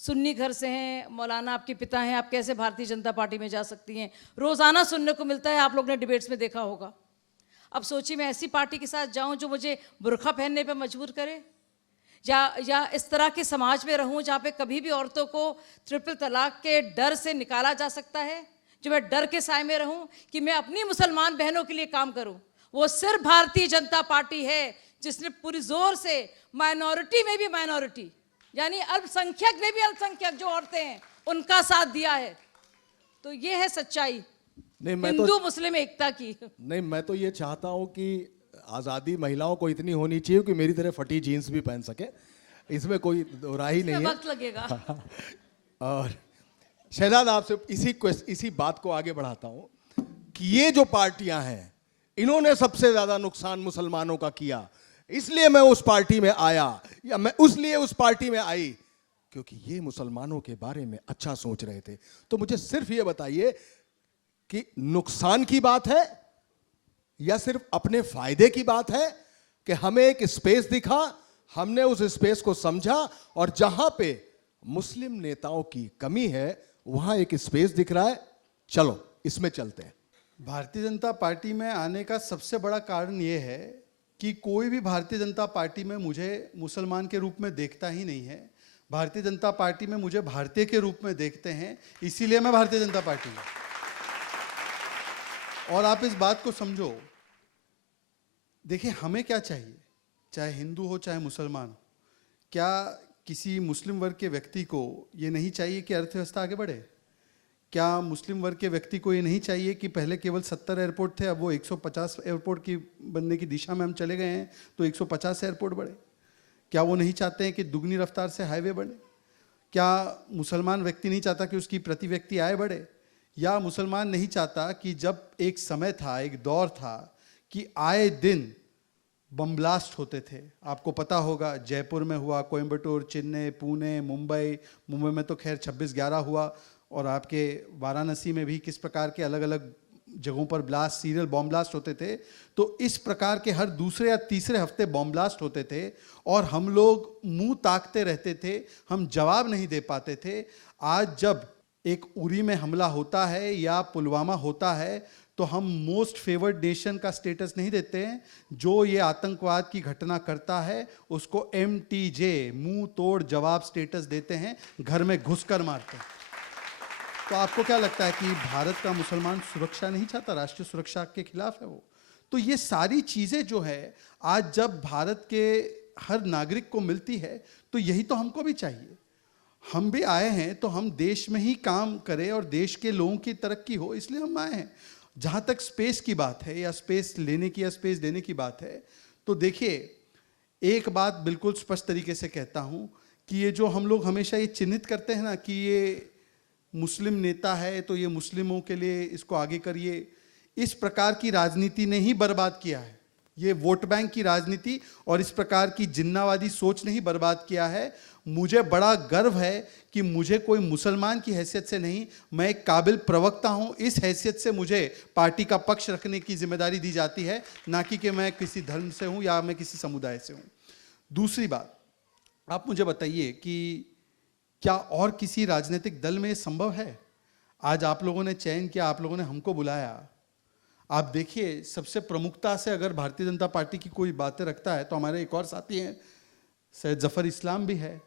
सुन्नी घर से हैं, मौलाना आपके पिता हैं, आप कैसे भारतीय जनता पार्टी में जा सकती हैं? रोज़ाना सुनने को मिलता है, आप लोग ने डिबेट्स में देखा होगा। अब सोचिए मैं ऐसी पार्टी के साथ जाऊं जो मुझे बुर्का पहनने पे मजबूर करे, या इस तरह के समाज में रहूं जहाँ पे कभी भी औरतों को ट्रिपल तलाक के डर से निकाला जा सकता है, जो मैं डर के साए में रहूं कि मैं अपनी मुसलमान बहनों के लिए काम करूं। वो सिर्फ भारतीय जनता पार्टी है जिसने पूरी जोर से माइनॉरिटी में भी माइनॉरिटी, यानी अल्पसंख्यक में भी अल्पसंख्यक जो औरतें हैं, उनका साथ दिया है। तो ये है सच्चाई हिंदू मुस्लिम एकता की। नहीं, मैं तो ये चाहता हूँ कि आज़ादी महिलाओं को इतनी होनी चाहिए कि मेरी तरह फटी जीन्स भी पहन सके, इसमें कोई दोराही नहीं है। वक्त लगेगा। और शहजाद, आपसे इसी बात को आगे बढ़ाता हूँ कि ये जो पार्टियां हैं, इन्होंने सबसे ज्यादा नुकसान मुसलमानों का किया, इसलिए मैं उस पार्टी में आया, या मैं उसलिए उस पार्टी में आई क्योंकि ये मुसलमानों के बारे में अच्छा सोच रहे थे। तो मुझे सिर्फ ये बताइए कि नुकसान की बात है या सिर्फ अपने फायदे की बात है कि हमें एक स्पेस दिखा, हमने उस स्पेस को समझा, और जहां पे मुस्लिम नेताओं की कमी है वहां एक स्पेस दिख रहा है, चलो इसमें चलते हैं। भारतीय जनता पार्टी में आने का सबसे बड़ा कारण ये है कि कोई भी भारतीय जनता पार्टी में मुझे मुसलमान के रूप में देखता ही नहीं है। भारतीय जनता पार्टी में मुझे भारतीय के रूप में देखते हैं, इसीलिए मैं भारतीय जनता पार्टी में। और आप इस बात को समझो, देखिए हमें क्या चाहिए, चाहे हिंदू हो चाहे मुसलमान हो, क्या किसी मुस्लिम वर्ग के व्यक्ति को ये नहीं चाहिए कि अर्थव्यवस्था आगे बढ़े? क्या मुस्लिम वर्ग के व्यक्ति को ये नहीं चाहिए कि पहले केवल 70 एयरपोर्ट थे, अब वो 150 एयरपोर्ट की बनने की दिशा में हम चले गए हैं, तो 150 एयरपोर्ट बढ़े? क्या वो नहीं चाहते हैं कि दुगनी रफ्तार से हाईवे बढ़े? क्या मुसलमान व्यक्ति नहीं चाहता कि उसकी प्रति व्यक्ति आय बढ़े? या मुसलमान नहीं चाहता कि जब एक समय था, एक दौर था कि आए दिन बम ब्लास्ट होते थे, आपको पता होगा जयपुर में हुआ, कोयम्बटूर, चेन्नई, पुणे, मुंबई में तो खैर 26/11 हुआ, और आपके वाराणसी में भी किस प्रकार के अलग अलग जगहों पर ब्लास्ट, सीरियल बॉम्ब ब्लास्ट होते थे। तो इस प्रकार के हर दूसरे या तीसरे हफ्ते बॉम्ब ब्लास्ट होते थे और हम लोग मुंह ताकते रहते थे, हम जवाब नहीं दे पाते थे। आज जब एक उरी में हमला होता है या पुलवामा होता है तो हम मोस्ट फेवर्ड नेशन का स्टेटस नहीं देते हैं। जो ये आतंकवाद की घटना करता है उसको MTJ, मुंह तोड़ जवाब स्टेटस देते हैं, घर में घुसकर मारते हैं। तो आपको क्या लगता है कि भारत का मुसलमान सुरक्षा नहीं चाहता, राष्ट्रीय सुरक्षा के खिलाफ है वो? तो ये सारी चीज़ें जो है आज जब भारत के हर नागरिक को मिलती है तो यही तो हमको भी चाहिए। हम भी आए हैं तो हम देश में ही काम करें और देश के लोगों की तरक्की हो, इसलिए हम आए हैं। जहाँ तक स्पेस की बात है या स्पेस लेने की या स्पेस देने की बात है, तो देखिए एक बात बिल्कुल स्पष्ट तरीके से कहता हूँ कि ये जो हम लोग हमेशा ये चिन्हित करते हैं ना कि ये मुस्लिम नेता है तो ये मुस्लिमों के लिए इसको आगे करिए, इस प्रकार की राजनीति ने ही बर्बाद किया है। ये वोट बैंक की राजनीति और इस प्रकार की जिन्नावादी सोच ने ही बर्बाद किया है। मुझे बड़ा गर्व है कि मुझे कोई मुसलमान की हैसियत से नहीं, मैं एक काबिल प्रवक्ता हूं, इस हैसियत से मुझे पार्टी का पक्ष रखने की जिम्मेदारी दी जाती है, ना कि मैं किसी धर्म से हूं या मैं किसी समुदाय से हूं। दूसरी बात, आप मुझे बताइए कि क्या और किसी राजनीतिक दल में ये संभव है? आज आप लोगों ने चयन किया, आप लोगों ने हमको बुलाया। आप देखिए, सबसे प्रमुखता से अगर भारतीय जनता पार्टी की कोई बातें रखता है तो हमारे एक और साथी हैं, सैयद जफर इस्लाम भी है।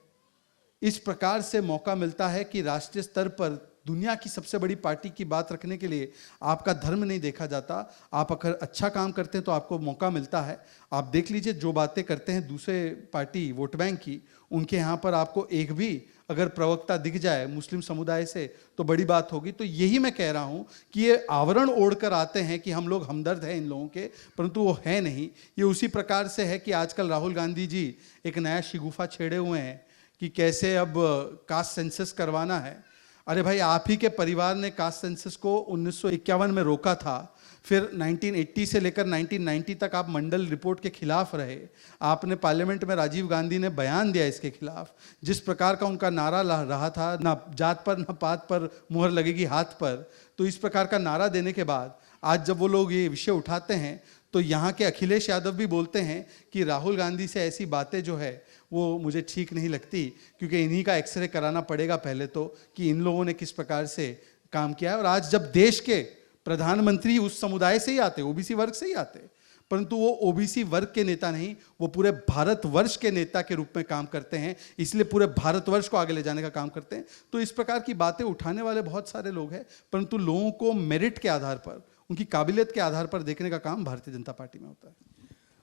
इस प्रकार से मौका मिलता है कि राष्ट्रीय स्तर पर दुनिया की सबसे बड़ी पार्टी की बात रखने के लिए आपका धर्म नहीं देखा जाता। आप अगर अच्छा काम करते हैं तो आपको मौका मिलता है। आप देख लीजिए, जो बातें करते हैं दूसरे पार्टी वोट बैंक की, उनके यहाँ पर आपको एक भी अगर प्रवक्ता दिख जाए मुस्लिम समुदाय से तो बड़ी बात होगी। तो यही मैं कह रहा हूँ कि ये आवरण ओढ़कर आते हैं कि हम लोग हमदर्द हैं इन लोगों के, परंतु वो है नहीं। ये उसी प्रकार से है कि आजकल राहुल गांधी जी एक नया शिगुफा छेड़े हुए हैं कि कैसे अब कास्ट सेंसस करवाना है। अरे भाई, आप ही के परिवार ने कास्ट सेंसस को 1951 में रोका था, फिर 1980 से लेकर 1990 तक आप मंडल रिपोर्ट के खिलाफ रहे। आपने पार्लियामेंट में, राजीव गांधी ने बयान दिया इसके खिलाफ। जिस प्रकार का उनका नारा रहा था, ना जात पर ना पात पर मुहर लगेगी हाथ पर, तो इस प्रकार का नारा देने के बाद आज जब वो लोग ये विषय उठाते हैं तो यहाँ के अखिलेश यादव भी बोलते हैं कि राहुल गांधी से ऐसी बातें जो है वो मुझे ठीक नहीं लगती, क्योंकि इन्हीं का एक्सरे कराना पड़ेगा पहले तो कि इन लोगों ने किस प्रकार से काम किया है। और आज जब देश के प्रधानमंत्री उस समुदाय से ही आते, ओबीसी वर्ग से ही आते, परंतु वो ओबीसी वर्ग के नेता नहीं, वो पूरे भारतवर्ष के नेता के रूप में काम करते हैं, इसलिए पूरे भारतवर्ष को आगे ले जाने का काम करते हैं। तो इस प्रकार की बातें उठाने वाले बहुत सारे लोग हैं, परंतु लोगों को मेरिट के आधार पर, उनकी काबिलियत के आधार पर देखने का काम भारतीय जनता पार्टी में होता है।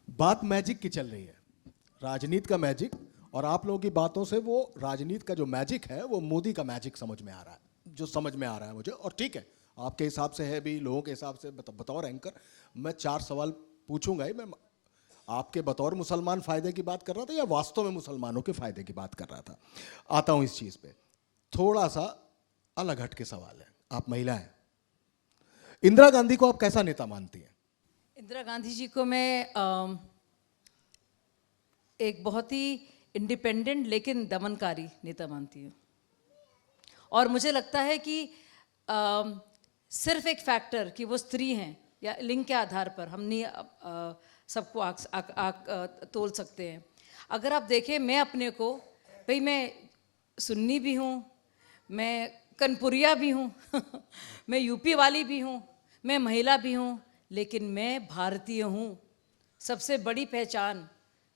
बात मैजिक की चल रही है, राजनीति का मैजिक, और आप लोगों की बातों से वो राजनीति का जो मैजिक है वो मोदी का मैजिक समझ में आ रहा है, जो समझ में आ रहा है मुझे। और ठीक है, आपके हिसाब से है भी, लोगों के हिसाब से। बतौर एंकर मैं 4 सवाल पूछूंगा ही। मैं आपके बतौर मुसलमान फायदे की बात कर रहा था या वास्तव में मुसलमानों के फायदे की बात कर रहा था? आता हूं इस चीज पे। थोड़ा सा अलग हट के सवाल है, आप महिला हैं, इंदिरा गांधी को आप कैसा नेता मानती हैं? इंदिरा गांधी जी को मैं एक बहुत ही इंडिपेंडेंट लेकिन दमनकारी नेता मानती हूँ। और मुझे लगता है कि सिर्फ एक फैक्टर कि वो स्त्री हैं या लिंग के आधार पर हम नहीं सबको तोल सकते हैं। अगर आप देखें, मैं अपने को, भाई मैं सुन्नी भी हूँ, मैं कनपुरिया भी हूँ मैं यूपी वाली भी हूँ, मैं महिला भी हूँ, लेकिन मैं भारतीय हूँ। सबसे बड़ी पहचान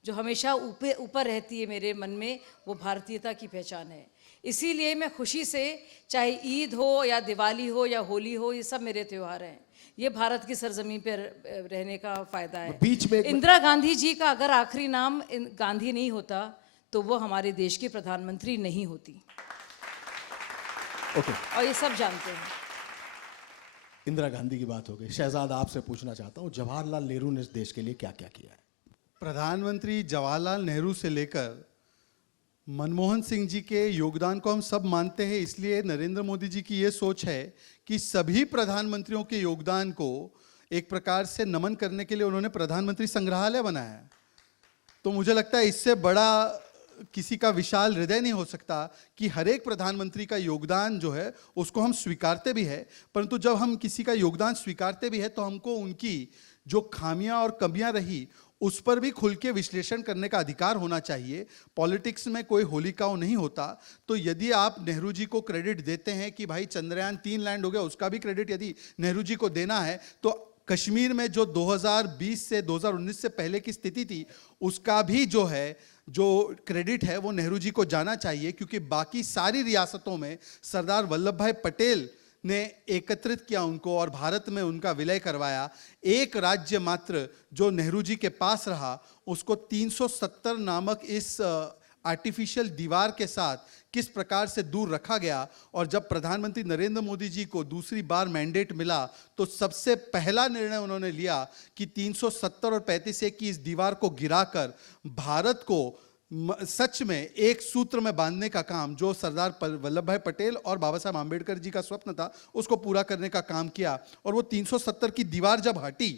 जो हमेशा ऊपर रहती है मेरे मन में, वो भारतीयता की पहचान है। इसीलिए मैं खुशी से, चाहे ईद हो या दिवाली हो या होली हो, ये सब मेरे त्यौहार हैं। ये भारत की सरजमीन पर रहने का फायदा है। बीच में इंदिरा गांधी जी का अगर आखिरी नाम गांधी नहीं होता तो वो हमारे देश की प्रधानमंत्री नहीं होती। ओके, और ये सब जानते हैं। इंदिरा गांधी की बात हो गई। शहजाद, आपसे पूछना चाहता हूं, जवाहरलाल नेहरू ने इस देश के लिए क्या क्या किया है? प्रधानमंत्री जवाहरलाल नेहरू से लेकर मनमोहन सिंह जी के योगदान को हम सब मानते हैं। इसलिए नरेंद्र मोदी जी की ये सोच है कि सभी प्रधानमंत्रियों के योगदान को एक प्रकार से नमन करने के लिए उन्होंने प्रधानमंत्री संग्रहालय बनाया है। तो मुझे लगता है इससे बड़ा किसी का विशाल हृदय नहीं हो सकता कि हर एक प्रधानमंत्री का योगदान जो है उसको हम स्वीकारते भी है, परंतु जब हम किसी का योगदान स्वीकारते भी है तो हमको उनकी जो खामियां और कमियां रही उस पर भी खुल के विश्लेषण करने का अधिकार होना चाहिए। पॉलिटिक्स में कोई होली काऊ नहीं होता। तो यदि आप नेहरू जी को क्रेडिट देते हैं कि भाई चंद्रयान 3 लैंड हो गया, उसका भी क्रेडिट यदि नेहरू जी को देना है, तो कश्मीर में जो 2020 से 2019 से पहले की स्थिति थी उसका भी जो क्रेडिट है वो नेहरू जी को जाना चाहिए, क्योंकि बाकी सारी रियासतों में सरदार वल्लभ भाई पटेल ने एकत्रित किया उनको और भारत में उनका विलय करवाया। एक राज्य मात्र जो नेहरू जी के पास रहा, उसको 370 नामक इस आर्टिफिशियल दीवार के साथ किस प्रकार से दूर रखा गया। और जब प्रधानमंत्री नरेंद्र मोदी जी को दूसरी बार मैंडेट मिला तो सबसे पहला निर्णय उन्होंने लिया कि 370 और 35A की इस दीवार को गिराकर भारत को सच में एक सूत्र में बांधने का काम, जो सरदार वल्लभ भाई पटेल और बाबा साहब आम्बेडकर जी का स्वप्न था, उसको पूरा करने का काम किया। और वो 370 की दीवार जब हटी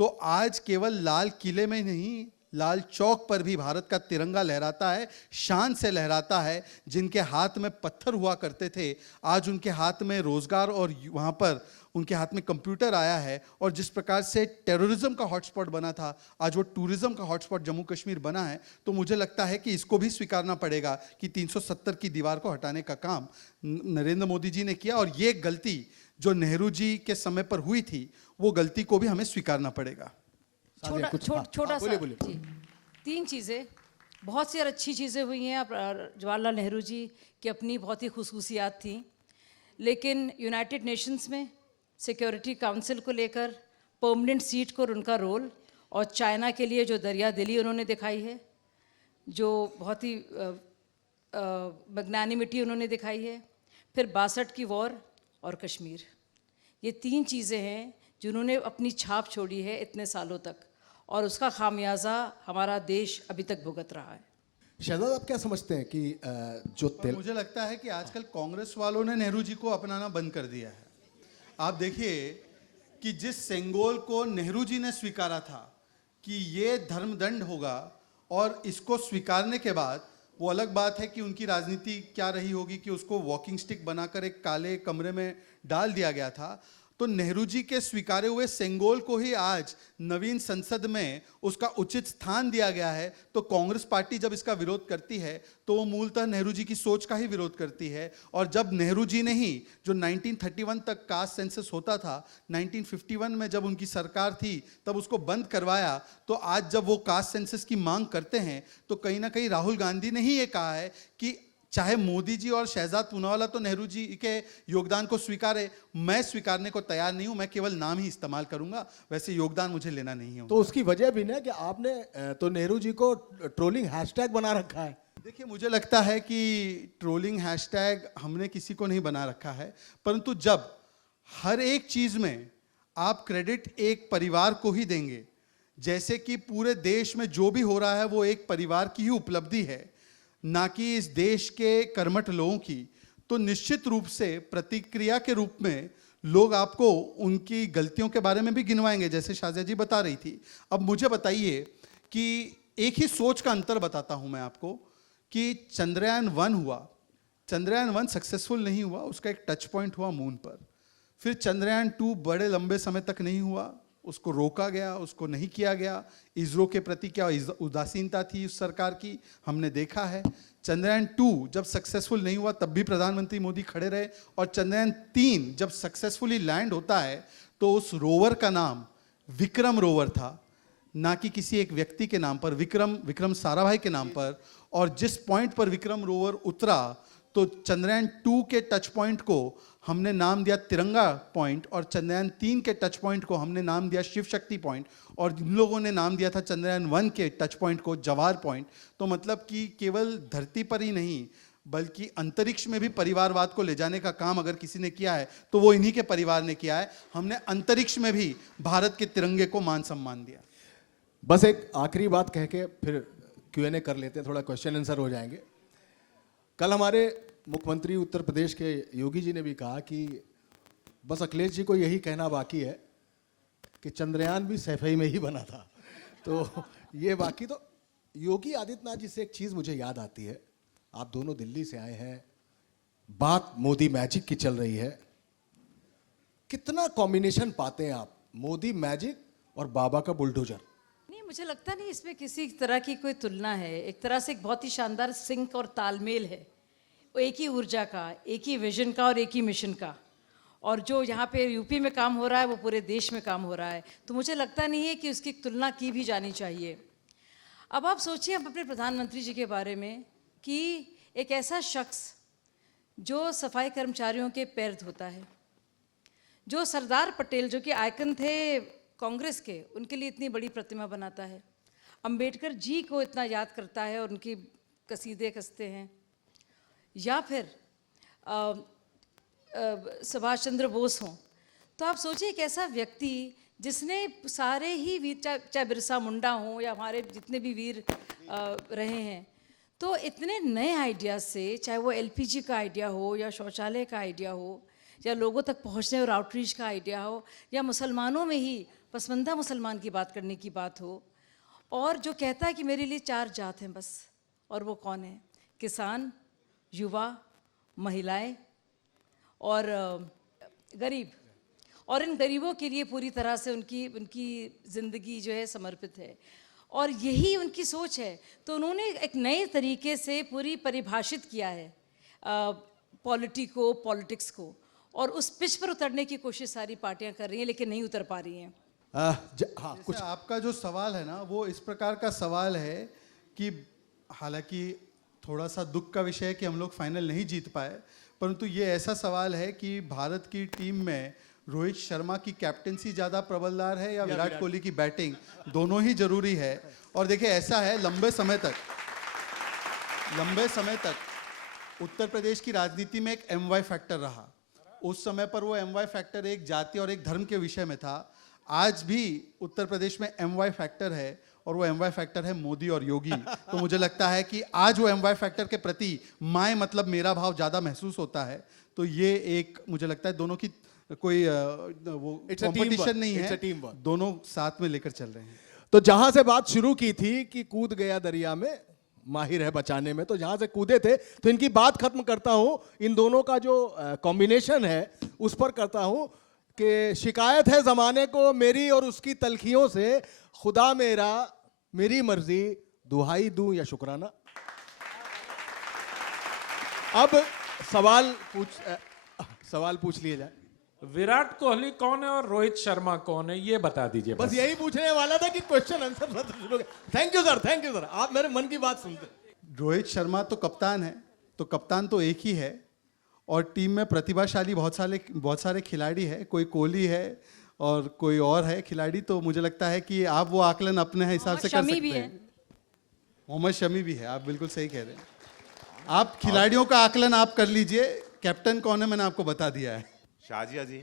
तो आज केवल लाल किले में नहीं, लाल चौक पर भी भारत का तिरंगा लहराता है, शान से लहराता है। जिनके हाथ में पत्थर हुआ करते थे, आज उनके हाथ में रोजगार और वहाँ पर उनके हाथ में कंप्यूटर आया है। और जिस प्रकार से टेररिज्म का हॉटस्पॉट बना था, आज वो टूरिज्म का हॉटस्पॉट जम्मू कश्मीर बना है। तो मुझे लगता है कि इसको भी स्वीकारना पड़ेगा कि 370 की दीवार को हटाने का काम नरेंद्र मोदी जी ने किया। और ये गलती जो नेहरू जी के समय पर हुई थी, वो गलती को भी हमें स्वीकारना पड़ेगा। छोटा सा जी, 3 चीज़ें, बहुत सी और अच्छी चीज़ें हुई हैं। जवाहरलाल नेहरू जी की अपनी बहुत ही खुसूसियात थी, लेकिन यूनाइटेड नेशंस में सिक्योरिटी काउंसिल को लेकर परमानेंट सीट को उनका रोल, और चाइना के लिए जो दरिया दिली उन्होंने दिखाई है, जो बहुत ही मैग्नानिमिटी उन्होंने दिखाई है, फिर 62 की वॉर और कश्मीर, ये 3 चीज़ें हैं जिन्होंने अपनी छाप छोड़ी है इतने सालों तक, और उसका खामियाजा हमारा देश अभी तक भुगत रहा है। शहजाद, आप क्या समझते हैं कि पर मुझे लगता है कि आजकल कांग्रेस वालों ने नेहरू जी को अपनाना बंद कर दिया है। आप देखिए कि जिस सेंगोल को नेहरू जी ने स्वीकारा था कि ये धर्मदंड होगा, और इसको स्वीकारने के बाद वो अलग बात है कि उनकी राजनीति क्या रही होगी कि उसको वॉकिंग स्टिक बनाकर एक काले कमरे में डाल दिया गया था। तो नेहरू जी के स्वीकारे हुए सेंगोल को ही आज नवीन संसद में उसका उचित स्थान दिया गया है। तो कांग्रेस पार्टी जब इसका विरोध करती है तो वो मूलतः नेहरू जी की सोच का ही विरोध करती है। और जब नेहरू जी ने ही जो 1931 तक कास्ट सेंसस होता था, 1951 में जब उनकी सरकार थी तब उसको बंद करवाया, तो आज जब वो कास्ट सेंसस की मांग करते हैं तो कहीं ना कहीं राहुल गांधी ने ही ये कहा है कि चाहे मोदी जी और शहजाद पूनावाला तो नेहरू जी के योगदान को स्वीकारे, मैं स्वीकारने को तैयार नहीं हूं, मैं केवल नाम ही इस्तेमाल करूंगा, वैसे योगदान मुझे लेना नहीं है। तो उसकी वजह भी ना कि आपने तो नेहरू जी को ट्रोलिंग हैशटैग बना रखा है। देखिए, मुझे लगता है कि ट्रोलिंग हैशटैग हमने किसी को नहीं बना रखा है, परंतु जब हर एक चीज में आप क्रेडिट एक परिवार को ही देंगे, जैसे कि पूरे देश में जो भी हो रहा है वो एक परिवार की ही उपलब्धि है, ना कि इस देश के कर्मठ लोगों की, तो निश्चित रूप से प्रतिक्रिया के रूप में लोग आपको उनकी गलतियों के बारे में भी गिनवाएंगे, जैसे शाजिया जी बता रही थी। अब मुझे बताइए कि एक ही सोच का अंतर बताता हूं मैं आपको कि चंद्रयान 1 हुआ, चंद्रयान 1 सक्सेसफुल नहीं हुआ, उसका एक टच पॉइंट हुआ मून पर। फिर चंद्रयान 2 बड़े लंबे समय तक नहीं हुआ, उसको रोका गया, उसको नहीं किया गया। इसरो के प्रति क्या उदासीनता थी उस सरकार की, हमने देखा है। चंद्रयान 2 जब सक्सेसफुल नहीं हुआ तब भी प्रधानमंत्री मोदी खड़े रहे, और चंद्रयान 3 जब सक्सेसफुली लैंड होता है तो उस रोवर का नाम विक्रम रोवर था, ना कि किसी एक व्यक्ति के नाम पर, विक्रम साराभाई के नाम पर। और जिस पॉइंट पर विक्रम रोवर उतरा, तो चंद्रयान 2 के टच पॉइंट को हमने नाम दिया तिरंगा पॉइंट, और चंद्रयान 3 के टच पॉइंट को हमने नाम दिया शिव शक्ति पॉइंट, और इन लोगों ने नाम दिया था चंद्रयान 1 के टच पॉइंट को जवाहर पॉइंट। तो मतलब कि केवल धरती पर ही नहीं बल्कि अंतरिक्ष में भी परिवारवाद को ले जाने का काम अगर किसी ने किया है तो वो इन्हीं के परिवार ने किया है। हमने अंतरिक्ष में भी भारत के तिरंगे को मान सम्मान दिया। बस एक आखिरी बात कह के फिर Q&A कर लेते हैं, थोड़ा क्वेश्चन आंसर हो जाएंगे। कल हमारे मुख्यमंत्री उत्तर प्रदेश के योगी जी ने भी कहा कि बस अखिलेश जी को यही कहना बाकी है कि चंद्रयान भी सैफई में ही बना था। तो ये बाकी तो योगी आदित्यनाथ जी से एक चीज़ मुझे याद आती है, आप दोनों दिल्ली से आए हैं, बात मोदी मैजिक की चल रही है, कितना कॉम्बिनेशन पाते हैं आप, मोदी मैजिक और बाबा का बुलडोजर? नहीं, मुझे लगता नहीं इसमें किसी तरह की कोई तुलना है। एक तरह से एक बहुत ही शानदार सिंक और तालमेल है, वो एक ही ऊर्जा का, एक ही विजन का और एक ही मिशन का। और जो यहाँ पे यूपी में काम हो रहा है वो पूरे देश में काम हो रहा है, तो मुझे लगता नहीं है कि उसकी तुलना की भी जानी चाहिए। अब आप सोचिए अब अपने प्रधानमंत्री जी के बारे में कि एक ऐसा शख्स जो सफाई कर्मचारियों के पैर धोता है, जो सरदार पटेल जो कि आइकन थे कांग्रेस के, उनके लिए इतनी बड़ी प्रतिमा बनाता है, अंबेडकर जी को इतना याद करता है और उनकी कसीदे कसते हैं, या फिर सुभाष चंद्र बोस हों। तो आप सोचिए एक ऐसा व्यक्ति जिसने सारे ही वीर, चाहे बिरसा मुंडा हों या हमारे जितने भी वीर रहे हैं, तो इतने नए आइडियाज़ से, चाहे वो एलपीजी का आइडिया हो या शौचालय का आइडिया हो या लोगों तक पहुंचने और आउटरीच का आइडिया हो या मुसलमानों में ही पसमंदा मुसलमान की बात करने की बात हो, और जो कहता है कि मेरे लिए 4 जात हैं बस, और वो कौन है? किसान, युवा, महिलाएं और गरीब। और इन गरीबों के लिए पूरी तरह से उनकी उनकी ज़िंदगी जो है समर्पित है, और यही उनकी सोच है। तो उन्होंने एक नए तरीके से पूरी परिभाषित किया है पॉलिटिक्स को, और उस पिच पर उतरने की कोशिश सारी पार्टियां कर रही हैं, लेकिन नहीं उतर पा रही हैं। हाँ, कुछ आपका जो सवाल है ना, वो इस प्रकार का सवाल है कि हालांकि थोड़ा सा दुख का विषय है कि हम लोग फाइनल नहीं जीत पाए, परंतु ये ऐसा सवाल है कि भारत की टीम में रोहित शर्मा की कैप्टेंसी ज़्यादा प्रबलदार है या विराट कोहली की बैटिंग, दोनों ही जरूरी है। और देखिए ऐसा है, लंबे समय तक उत्तर प्रदेश की राजनीति में एक MY फैक्टर रहा। उस समय पर वो MY फैक्टर एक जाति और एक धर्म के विषय में था। आज भी उत्तर प्रदेश में MY फैक्टर है, और वो MY फैक्टर है मोदी और योगी। तो मुझे लगता है कि आज वो MY फैक्टर के प्रति माय मतलब मेरा भाव ज़्यादा महसूस होता है। तो ये एक मुझे लगता है दोनों की कोई वो कंपटीशन नहीं है, दोनों साथ में लेकर चल रहे हैं। तो जहां से बात शुरू की थी कि कूद गया दरिया में, माहिर है बचाने में, तो जहां से कूदे थे, तो इनकी बात खत्म करता हूं। इन दोनों का जो कॉम्बिनेशन है उस पर करता हूं कि शिकायत है जमाने को मेरी और उसकी तलखियों से, खुदा मेरा मेरी मर्जी, दुहाई दूं या शुक्राना। अब सवाल पूछ लिया जाए। विराट कोहली कौन है और रोहित शर्मा कौन है, ये बता दीजिए बस यही पूछने वाला था कि क्वेश्चन आंसर सत्र शुरू हो गया। थैंक यू सर, आप मेरे मन की बात सुनते। रोहित शर्मा तो कप्तान है, तो कप्तान तो एक ही है, और टीम में प्रतिभाशाली बहुत सारे खिलाड़ी है, कोई कोहली है और कोई और है खिलाड़ी। तो मुझे लगता है कि आप वो आकलन अपने हिसाब से कर सकते हैं। मोहम्मद शमी भी है, आप बिल्कुल सही कह रहे हैं। आप खिलाड़ियों का आकलन आप कर लीजिए, कैप्टन कौन है मैंने आपको बता दिया है। शाजिया जी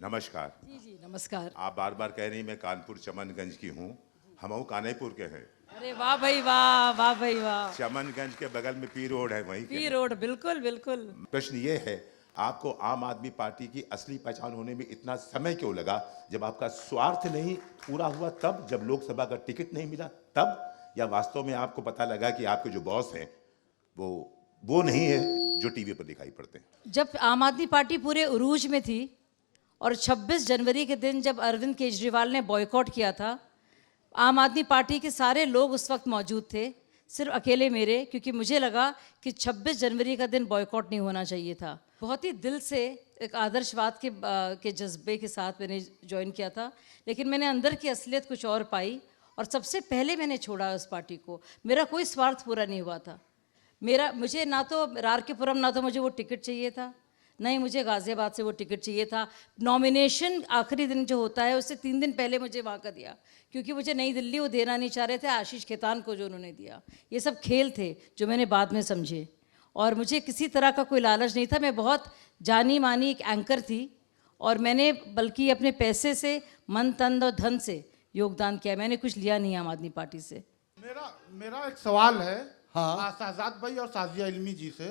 नमस्कार। जी नमस्कार। आप बार बार कह रही मैं कानपुर चमनगंज की हूँ, हम कानेपुर के हैं। अरे वाह भाई वाह, वाह भाई वाह। चमनगंज के बगल में पी रोड है, वहीं पी रोड, बिल्कुल बिल्कुल। प्रश्न ये है, आपको आम आदमी पार्टी की असली पहचान होने में इतना समय क्यों लगा? जब आपका स्वार्थ नहीं पूरा हुआ तब, जब लोकसभा का टिकट नहीं मिला तब, या वास्तव में आपको पता लगा कि आपके जो बॉस हैं वो नहीं है जो टीवी पर दिखाई पड़ते हैं? जब आम आदमी पार्टी पूरे उरूज में थी, और 26 जनवरी के दिन जब अरविंद केजरीवाल ने बॉयकॉट किया था, आम आदमी पार्टी के सारे लोग उस वक्त मौजूद थे, सिर्फ अकेले मेरे, क्योंकि मुझे लगा कि 26 जनवरी का दिन बॉयकॉट नहीं होना चाहिए था। बहुत ही दिल से एक आदर्शवाद के जज्बे के साथ मैंने ज्वाइन किया था, लेकिन मैंने अंदर की असलियत कुछ और पाई, और सबसे पहले मैंने छोड़ा उस पार्टी को। मेरा कोई स्वार्थ पूरा नहीं हुआ था। मुझे ना तो रार के पुरम, ना तो मुझे वो टिकट चाहिए था, ना ही मुझे गाज़ियाबाद से वो टिकट चाहिए था। नॉमिनेशन आखिरी दिन जो होता है उससे 3 दिन पहले मुझे वहाँ का दिया, क्योंकि मुझे नई दिल्ली वो देना नहीं चाह रहे थे, आशीष खेतान को जो उन्होंने दिया। ये सब खेल थे जो मैंने बाद में समझे, और मुझे किसी तरह का कोई लालच नहीं था। मैं बहुत जानी मानी एक एंकर थी, और मैंने बल्कि अपने पैसे से, मन तन और धन से योगदान किया। मैंने कुछ लिया नहीं आम आदमी पार्टी से। मेरा एक सवाल है शहजाद भाई और साजिया इल्मी जी से।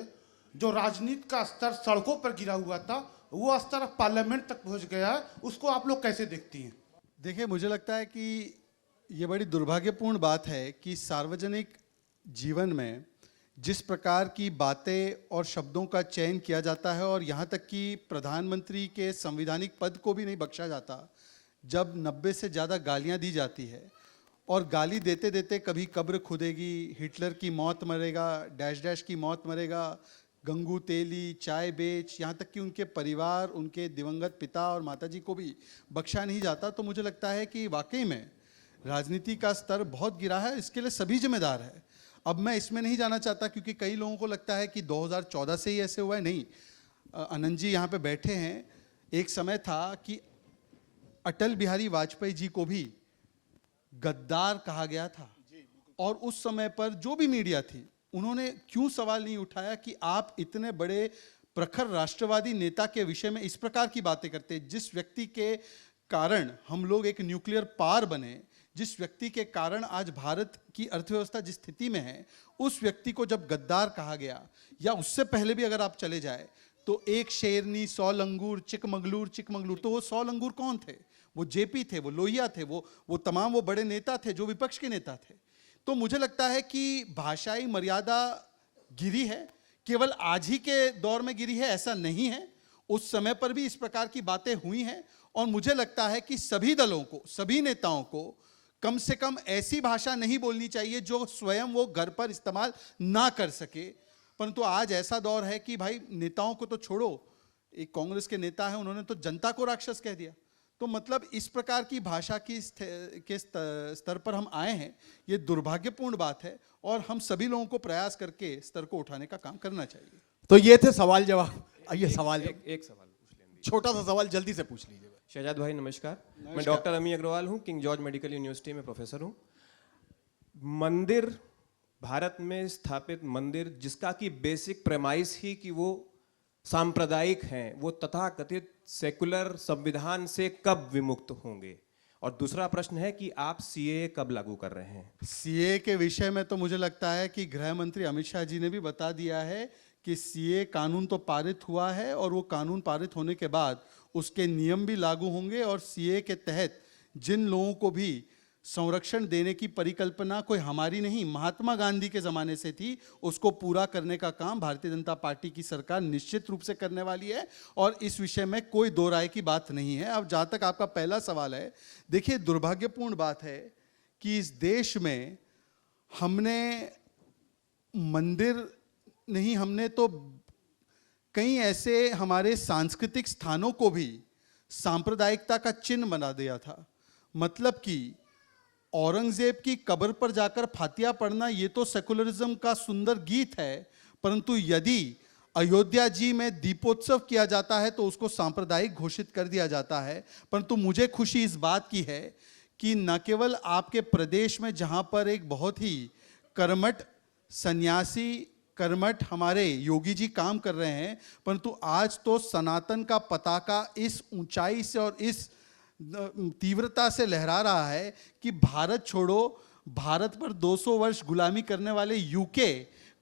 जो राजनीति का स्तर सड़कों पर गिरा हुआ था, वो स्तर पार्लियामेंट तक पहुंच गया है, उसको आप लोग कैसे देखती हैं? देखिए, मुझे लगता है कि ये बड़ी दुर्भाग्यपूर्ण बात है कि सार्वजनिक जीवन में जिस प्रकार की बातें और शब्दों का चयन किया जाता है, और यहाँ तक कि प्रधानमंत्री के संवैधानिक पद को भी नहीं बख्शा जाता, जब 90 से ज़्यादा गालियाँ दी जाती है, और गाली देते देते कभी कब्र खुदेगी, हिटलर की मौत मरेगा, डैश डैश की मौत मरेगा, गंगू तेली, चाय बेच, यहाँ तक कि उनके परिवार, उनके दिवंगत पिता और माताजी को भी बख्शा नहीं जाता। तो मुझे लगता है कि वाकई में राजनीति का स्तर बहुत गिरा है, इसके लिए सभी जिम्मेदार है। अब मैं इसमें नहीं जाना चाहता, क्योंकि कई लोगों को लगता है कि 2014 से ही ऐसे हुआ है। नहीं, आनंद जी यहाँ पे बैठे हैं, एक समय था कि अटल बिहारी वाजपेयी जी को भी गद्दार कहा गया था, और उस समय पर जो भी मीडिया थी उन्होंने क्यों सवाल नहीं उठाया कि आप इतने बड़े प्रखर राष्ट्रवादी नेता के विषय में इस प्रकार की बातें करते हैं, जिस व्यक्ति के कारण हम लोग एक न्यूक्लियर पावर बने, जिस व्यक्ति के कारण आज भारत की अर्थव्यवस्था जिस स्थिति में है, उस व्यक्ति को जब गद्दार कहा गया, या उससे पहले भी अगर आप चले जाए तो एक शेरनी 100 लंगूर चिकमंगलूर, तो वो 100 लंगूर कौन थे? वो जेपी थे, वो लोहिया थे, वो तमाम वो बड़े नेता थे जो विपक्ष के नेता थे। तो मुझे लगता है कि भाषाई मर्यादा गिरी है, केवल आज ही के दौर में गिरी है ऐसा नहीं है, उस समय पर भी इस प्रकार की बातें हुई हैं। और मुझे लगता है कि सभी दलों को, सभी नेताओं को कम से कम ऐसी भाषा नहीं बोलनी चाहिए जो स्वयं वो घर पर इस्तेमाल ना कर सके। परंतु आज ऐसा दौर है कि भाई नेताओं को तो छोड़ो, एक कांग्रेस के नेता है, उन्होंने तो जनता को राक्षस कह दिया। तो मतलब इस प्रकार की भाषा की के स्तर पर हम आए हैं, ये दुर्भाग्यपूर्ण बात है और हम सभी लोगों को प्रयास करके स्तर को उठाने का काम करना चाहिए। तो ये थे सवाल जवाब। आइए सवाल एक सवाल पूछ लेंगे। छोटा सा सवाल जल्दी से पूछ लीजिए। शहजाद भाई नमस्कार, मैं डॉक्टर अमी अग्रवाल हूँ, किंग जॉर्ज मेडिकल यूनिवर्सिटी में प्रोफेसर हूँ। मंदिर, भारत में स्थापित मंदिर जिसका कि बेसिक प्रेमाइस ही कि वो सांप्रदायिक हैं, वो तथाकथित सेकुलर संविधान से कब विमुक्त होंगे? और दूसरा प्रश्न है कि आप सीए कब लागू कर रहे हैं? सीए के विषय में तो मुझे लगता है कि गृह मंत्री अमित शाह जी ने भी बता दिया है कि सीए कानून तो पारित हुआ है और वो कानून पारित होने के बाद उसके नियम भी लागू होंगे और सीए के तहत जिन लोगों को भी संरक्षण देने की परिकल्पना कोई हमारी नहीं, महात्मा गांधी के ज़माने से थी, उसको पूरा करने का काम भारतीय जनता पार्टी की सरकार निश्चित रूप से करने वाली है और इस विषय में कोई दो राय की बात नहीं है। अब जहाँ तक आपका पहला सवाल है, देखिए दुर्भाग्यपूर्ण बात है कि इस देश में हमने मंदिर नहीं, हमने तो कई ऐसे हमारे सांस्कृतिक स्थानों को भी सांप्रदायिकता का चिन्ह बना दिया था। मतलब कि औरंगजेब की कब्र पर जाकर फातिया पढ़ना ये तो सेकुलरिज्म का सुंदर गीत है, परंतु यदि अयोध्या जी में दीपोत्सव किया जाता है तो उसको सांप्रदायिक घोषित कर दिया जाता है। परंतु मुझे खुशी इस बात की है कि न केवल आपके प्रदेश में जहाँ पर एक बहुत ही कर्मठ सन्यासी, कर्मठ हमारे योगी जी काम कर रहे हैं, परंतु आज तो सनातन का पताका इस ऊंचाई से और इस तीव्रता से लहरा रहा है कि भारत छोड़ो, भारत पर 200 वर्ष गुलामी करने वाले यूके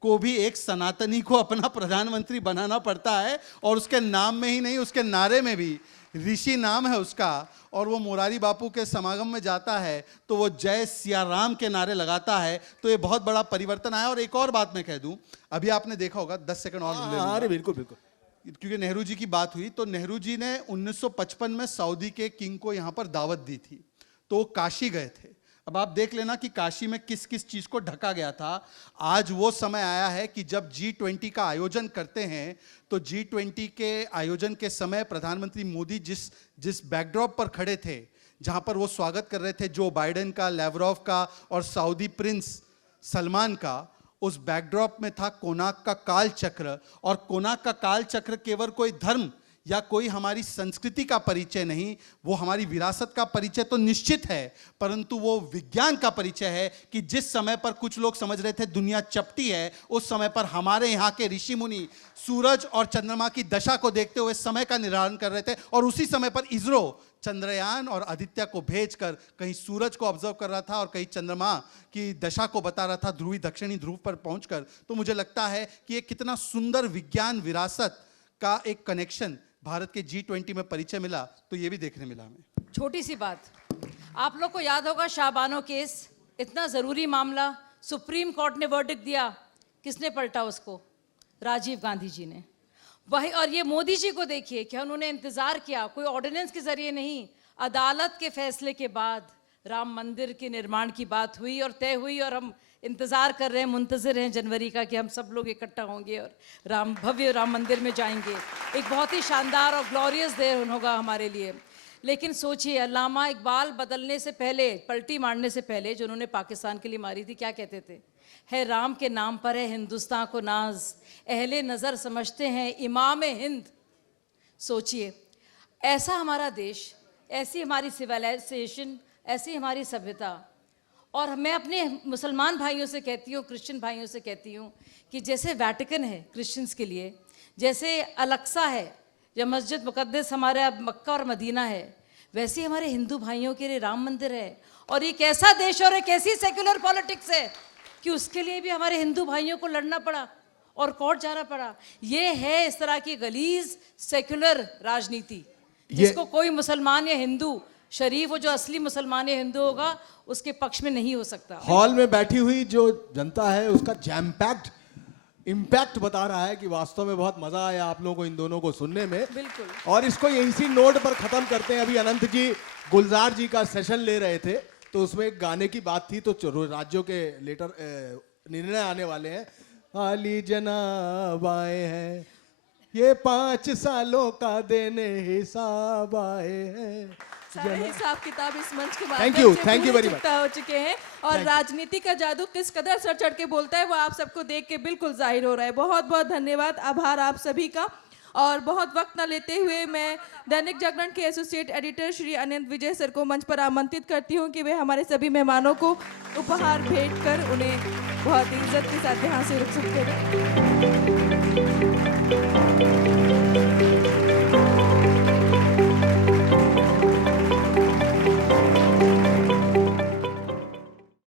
को भी एक सनातनी को अपना प्रधानमंत्री बनाना पड़ता है और उसके नाम में ही नहीं, उसके नारे में भी ऋषि नाम है उसका, और वो मोरारी बापू के समागम में जाता है तो वो जय सिया राम के नारे लगाता है। तो ये बहुत बड़ा परिवर्तन आया। और एक और बात मैं कह दूं, अभी आपने देखा होगा, 10 सेकंड और ले लूंगा। अरे बिल्कुल बिल्कुल, क्योंकि नेहरू जी की बात हुई, तो नेहरू जी ने 1955 में सऊदी के किंग को यहाँ पर दावत दी थी, तो वो काशी गए थे। अब आप देख लेना कि काशी में किस किस चीज़ को ढका गया था। आज वो समय आया है कि जब G20 का आयोजन करते हैं तो G20 के आयोजन के समय प्रधानमंत्री मोदी जिस बैकड्रॉप पर खड़े थे, जहाँ पर वो स्वागत कर रहे थे जो बाइडेन का, लेवरोव का और सऊदी प्रिंस सलमान का, उस बैकड्रॉप में था कोणार्क का काल चक्र। और कोणार्क का काल चक्र केवल कोई धर्म या कोई हमारी संस्कृति का परिचय नहीं, वो हमारी विरासत का परिचय तो निश्चित है, परंतु वो विज्ञान का परिचय है कि जिस समय पर कुछ लोग समझ रहे थे दुनिया चपटी है, उस समय पर हमारे यहाँ के ऋषि मुनि सूरज और चंद्रमा की दशा को देखते हुए समय का निर्धारण कर रहे थे। और उसी समय पर इसरो चंद्रयान और आदित्य को भेजकर कहीं सूरज को ऑब्जर्व कर रहा था और कहीं चंद्रमा की दशा को बता रहा था ध्रुवी दक्षिणी ध्रुव पर पहुंचकर। तो मुझे लगता है कि ये कितना सुंदर विज्ञान विरासत का एक कनेक्शन भारत के G20 में परिचय मिला, तो ये भी देखने मिला हमें। छोटी सी बात, आप लोग को याद होगा शाहबानो केस, इतना ज़रूरी मामला, सुप्रीम कोर्ट ने वर्डिक्ट दिया, किसने पलटा उसको? राजीव गांधी जी ने। वही, और ये मोदी जी को देखिए कि उन्होंने इंतज़ार किया, कोई ऑर्डिनेंस के ज़रिए नहीं, अदालत के फैसले के बाद राम मंदिर के निर्माण की बात हुई और तय हुई, और हम इंतज़ार कर रहे हैं, मुंतज़िर हैं जनवरी का कि हम सब लोग इकट्ठा होंगे और भव्य राम मंदिर में जाएंगे। एक बहुत ही शानदार और ग्लोरियस डे होगा हमारे लिए। लेकिन सोचिए, अल्लामा इकबाल बदलने से पहले, पलटी मारने से पहले, जो उन्होंने पाकिस्तान के लिए मारी थी, क्या कहते थे? है राम के नाम पर है हिंदुस्तान को नाज, अहले नज़र समझते हैं इमाम हिंद। सोचिए, ऐसा हमारा देश, ऐसी हमारी सिविलाइजेशन, ऐसी हमारी सभ्यता। और मैं अपने मुसलमान भाइयों से कहती हूँ, क्रिश्चियन भाइयों से कहती हूँ कि जैसे वैटिकन है क्रिश्चियंस के लिए, जैसे अलक्सा है या मस्जिद मुक़द्दस हमारा मक्का और मदीना है, वैसे हमारे हिंदू भाइयों के लिए राम मंदिर है। और एक ऐसा देश और एक ऐसी सेक्युलर पॉलिटिक्स है कि उसके लिए भी हमारे हिंदू भाइयों को लड़ना पड़ा और कोर्ट जाना पड़ा। ये है इस तरह की गलीज सेक्युलर राजनीति, जिसको कोई मुसलमान या हिंदू शरीफ वो जो असली मुसलमान या हिंदू होगा उसके पक्ष में नहीं हो सकता। हॉल में बैठी हुई जो जनता है उसका जैम पैक्ड इम्पैक्ट बता रहा है कि वास्तव में बहुत मजा आया आप लोगों को इन दोनों को सुनने में। बिल्कुल। और इसको इसी नोट पर खत्म करते हैं। अभी अनंत जी गुलजार जी का सेशन ले रहे थे तो उसमें एक गाने की बात थी, तो राज्यों के लेटर निर्णय आने वाले हैं। आली जनाब आए हैं, ये 5 सालों का देने हिसाब आए हैं। सारे हिसाब किताब इस मंच के Thank you, माध्यम से thank you पूरी very much. चुकता हो चुके हैं और राजनीति का जादू किस कदर सर चढ़ के बोलता है वो आप सबको देख के बिल्कुल जाहिर हो रहा है। बहुत बहुत धन्यवाद, आभार आप सभी का। और बहुत वक्त न लेते हुए मैं दैनिक जागरण के एसोसिएट एडिटर श्री अनंत विजय सर को मंच पर आमंत्रित करती हूँ कि वे हमारे सभी मेहमानों को उपहार भेंट कर उन्हें बहुत इज्जत के साथ यहाँ से रुखसत करें।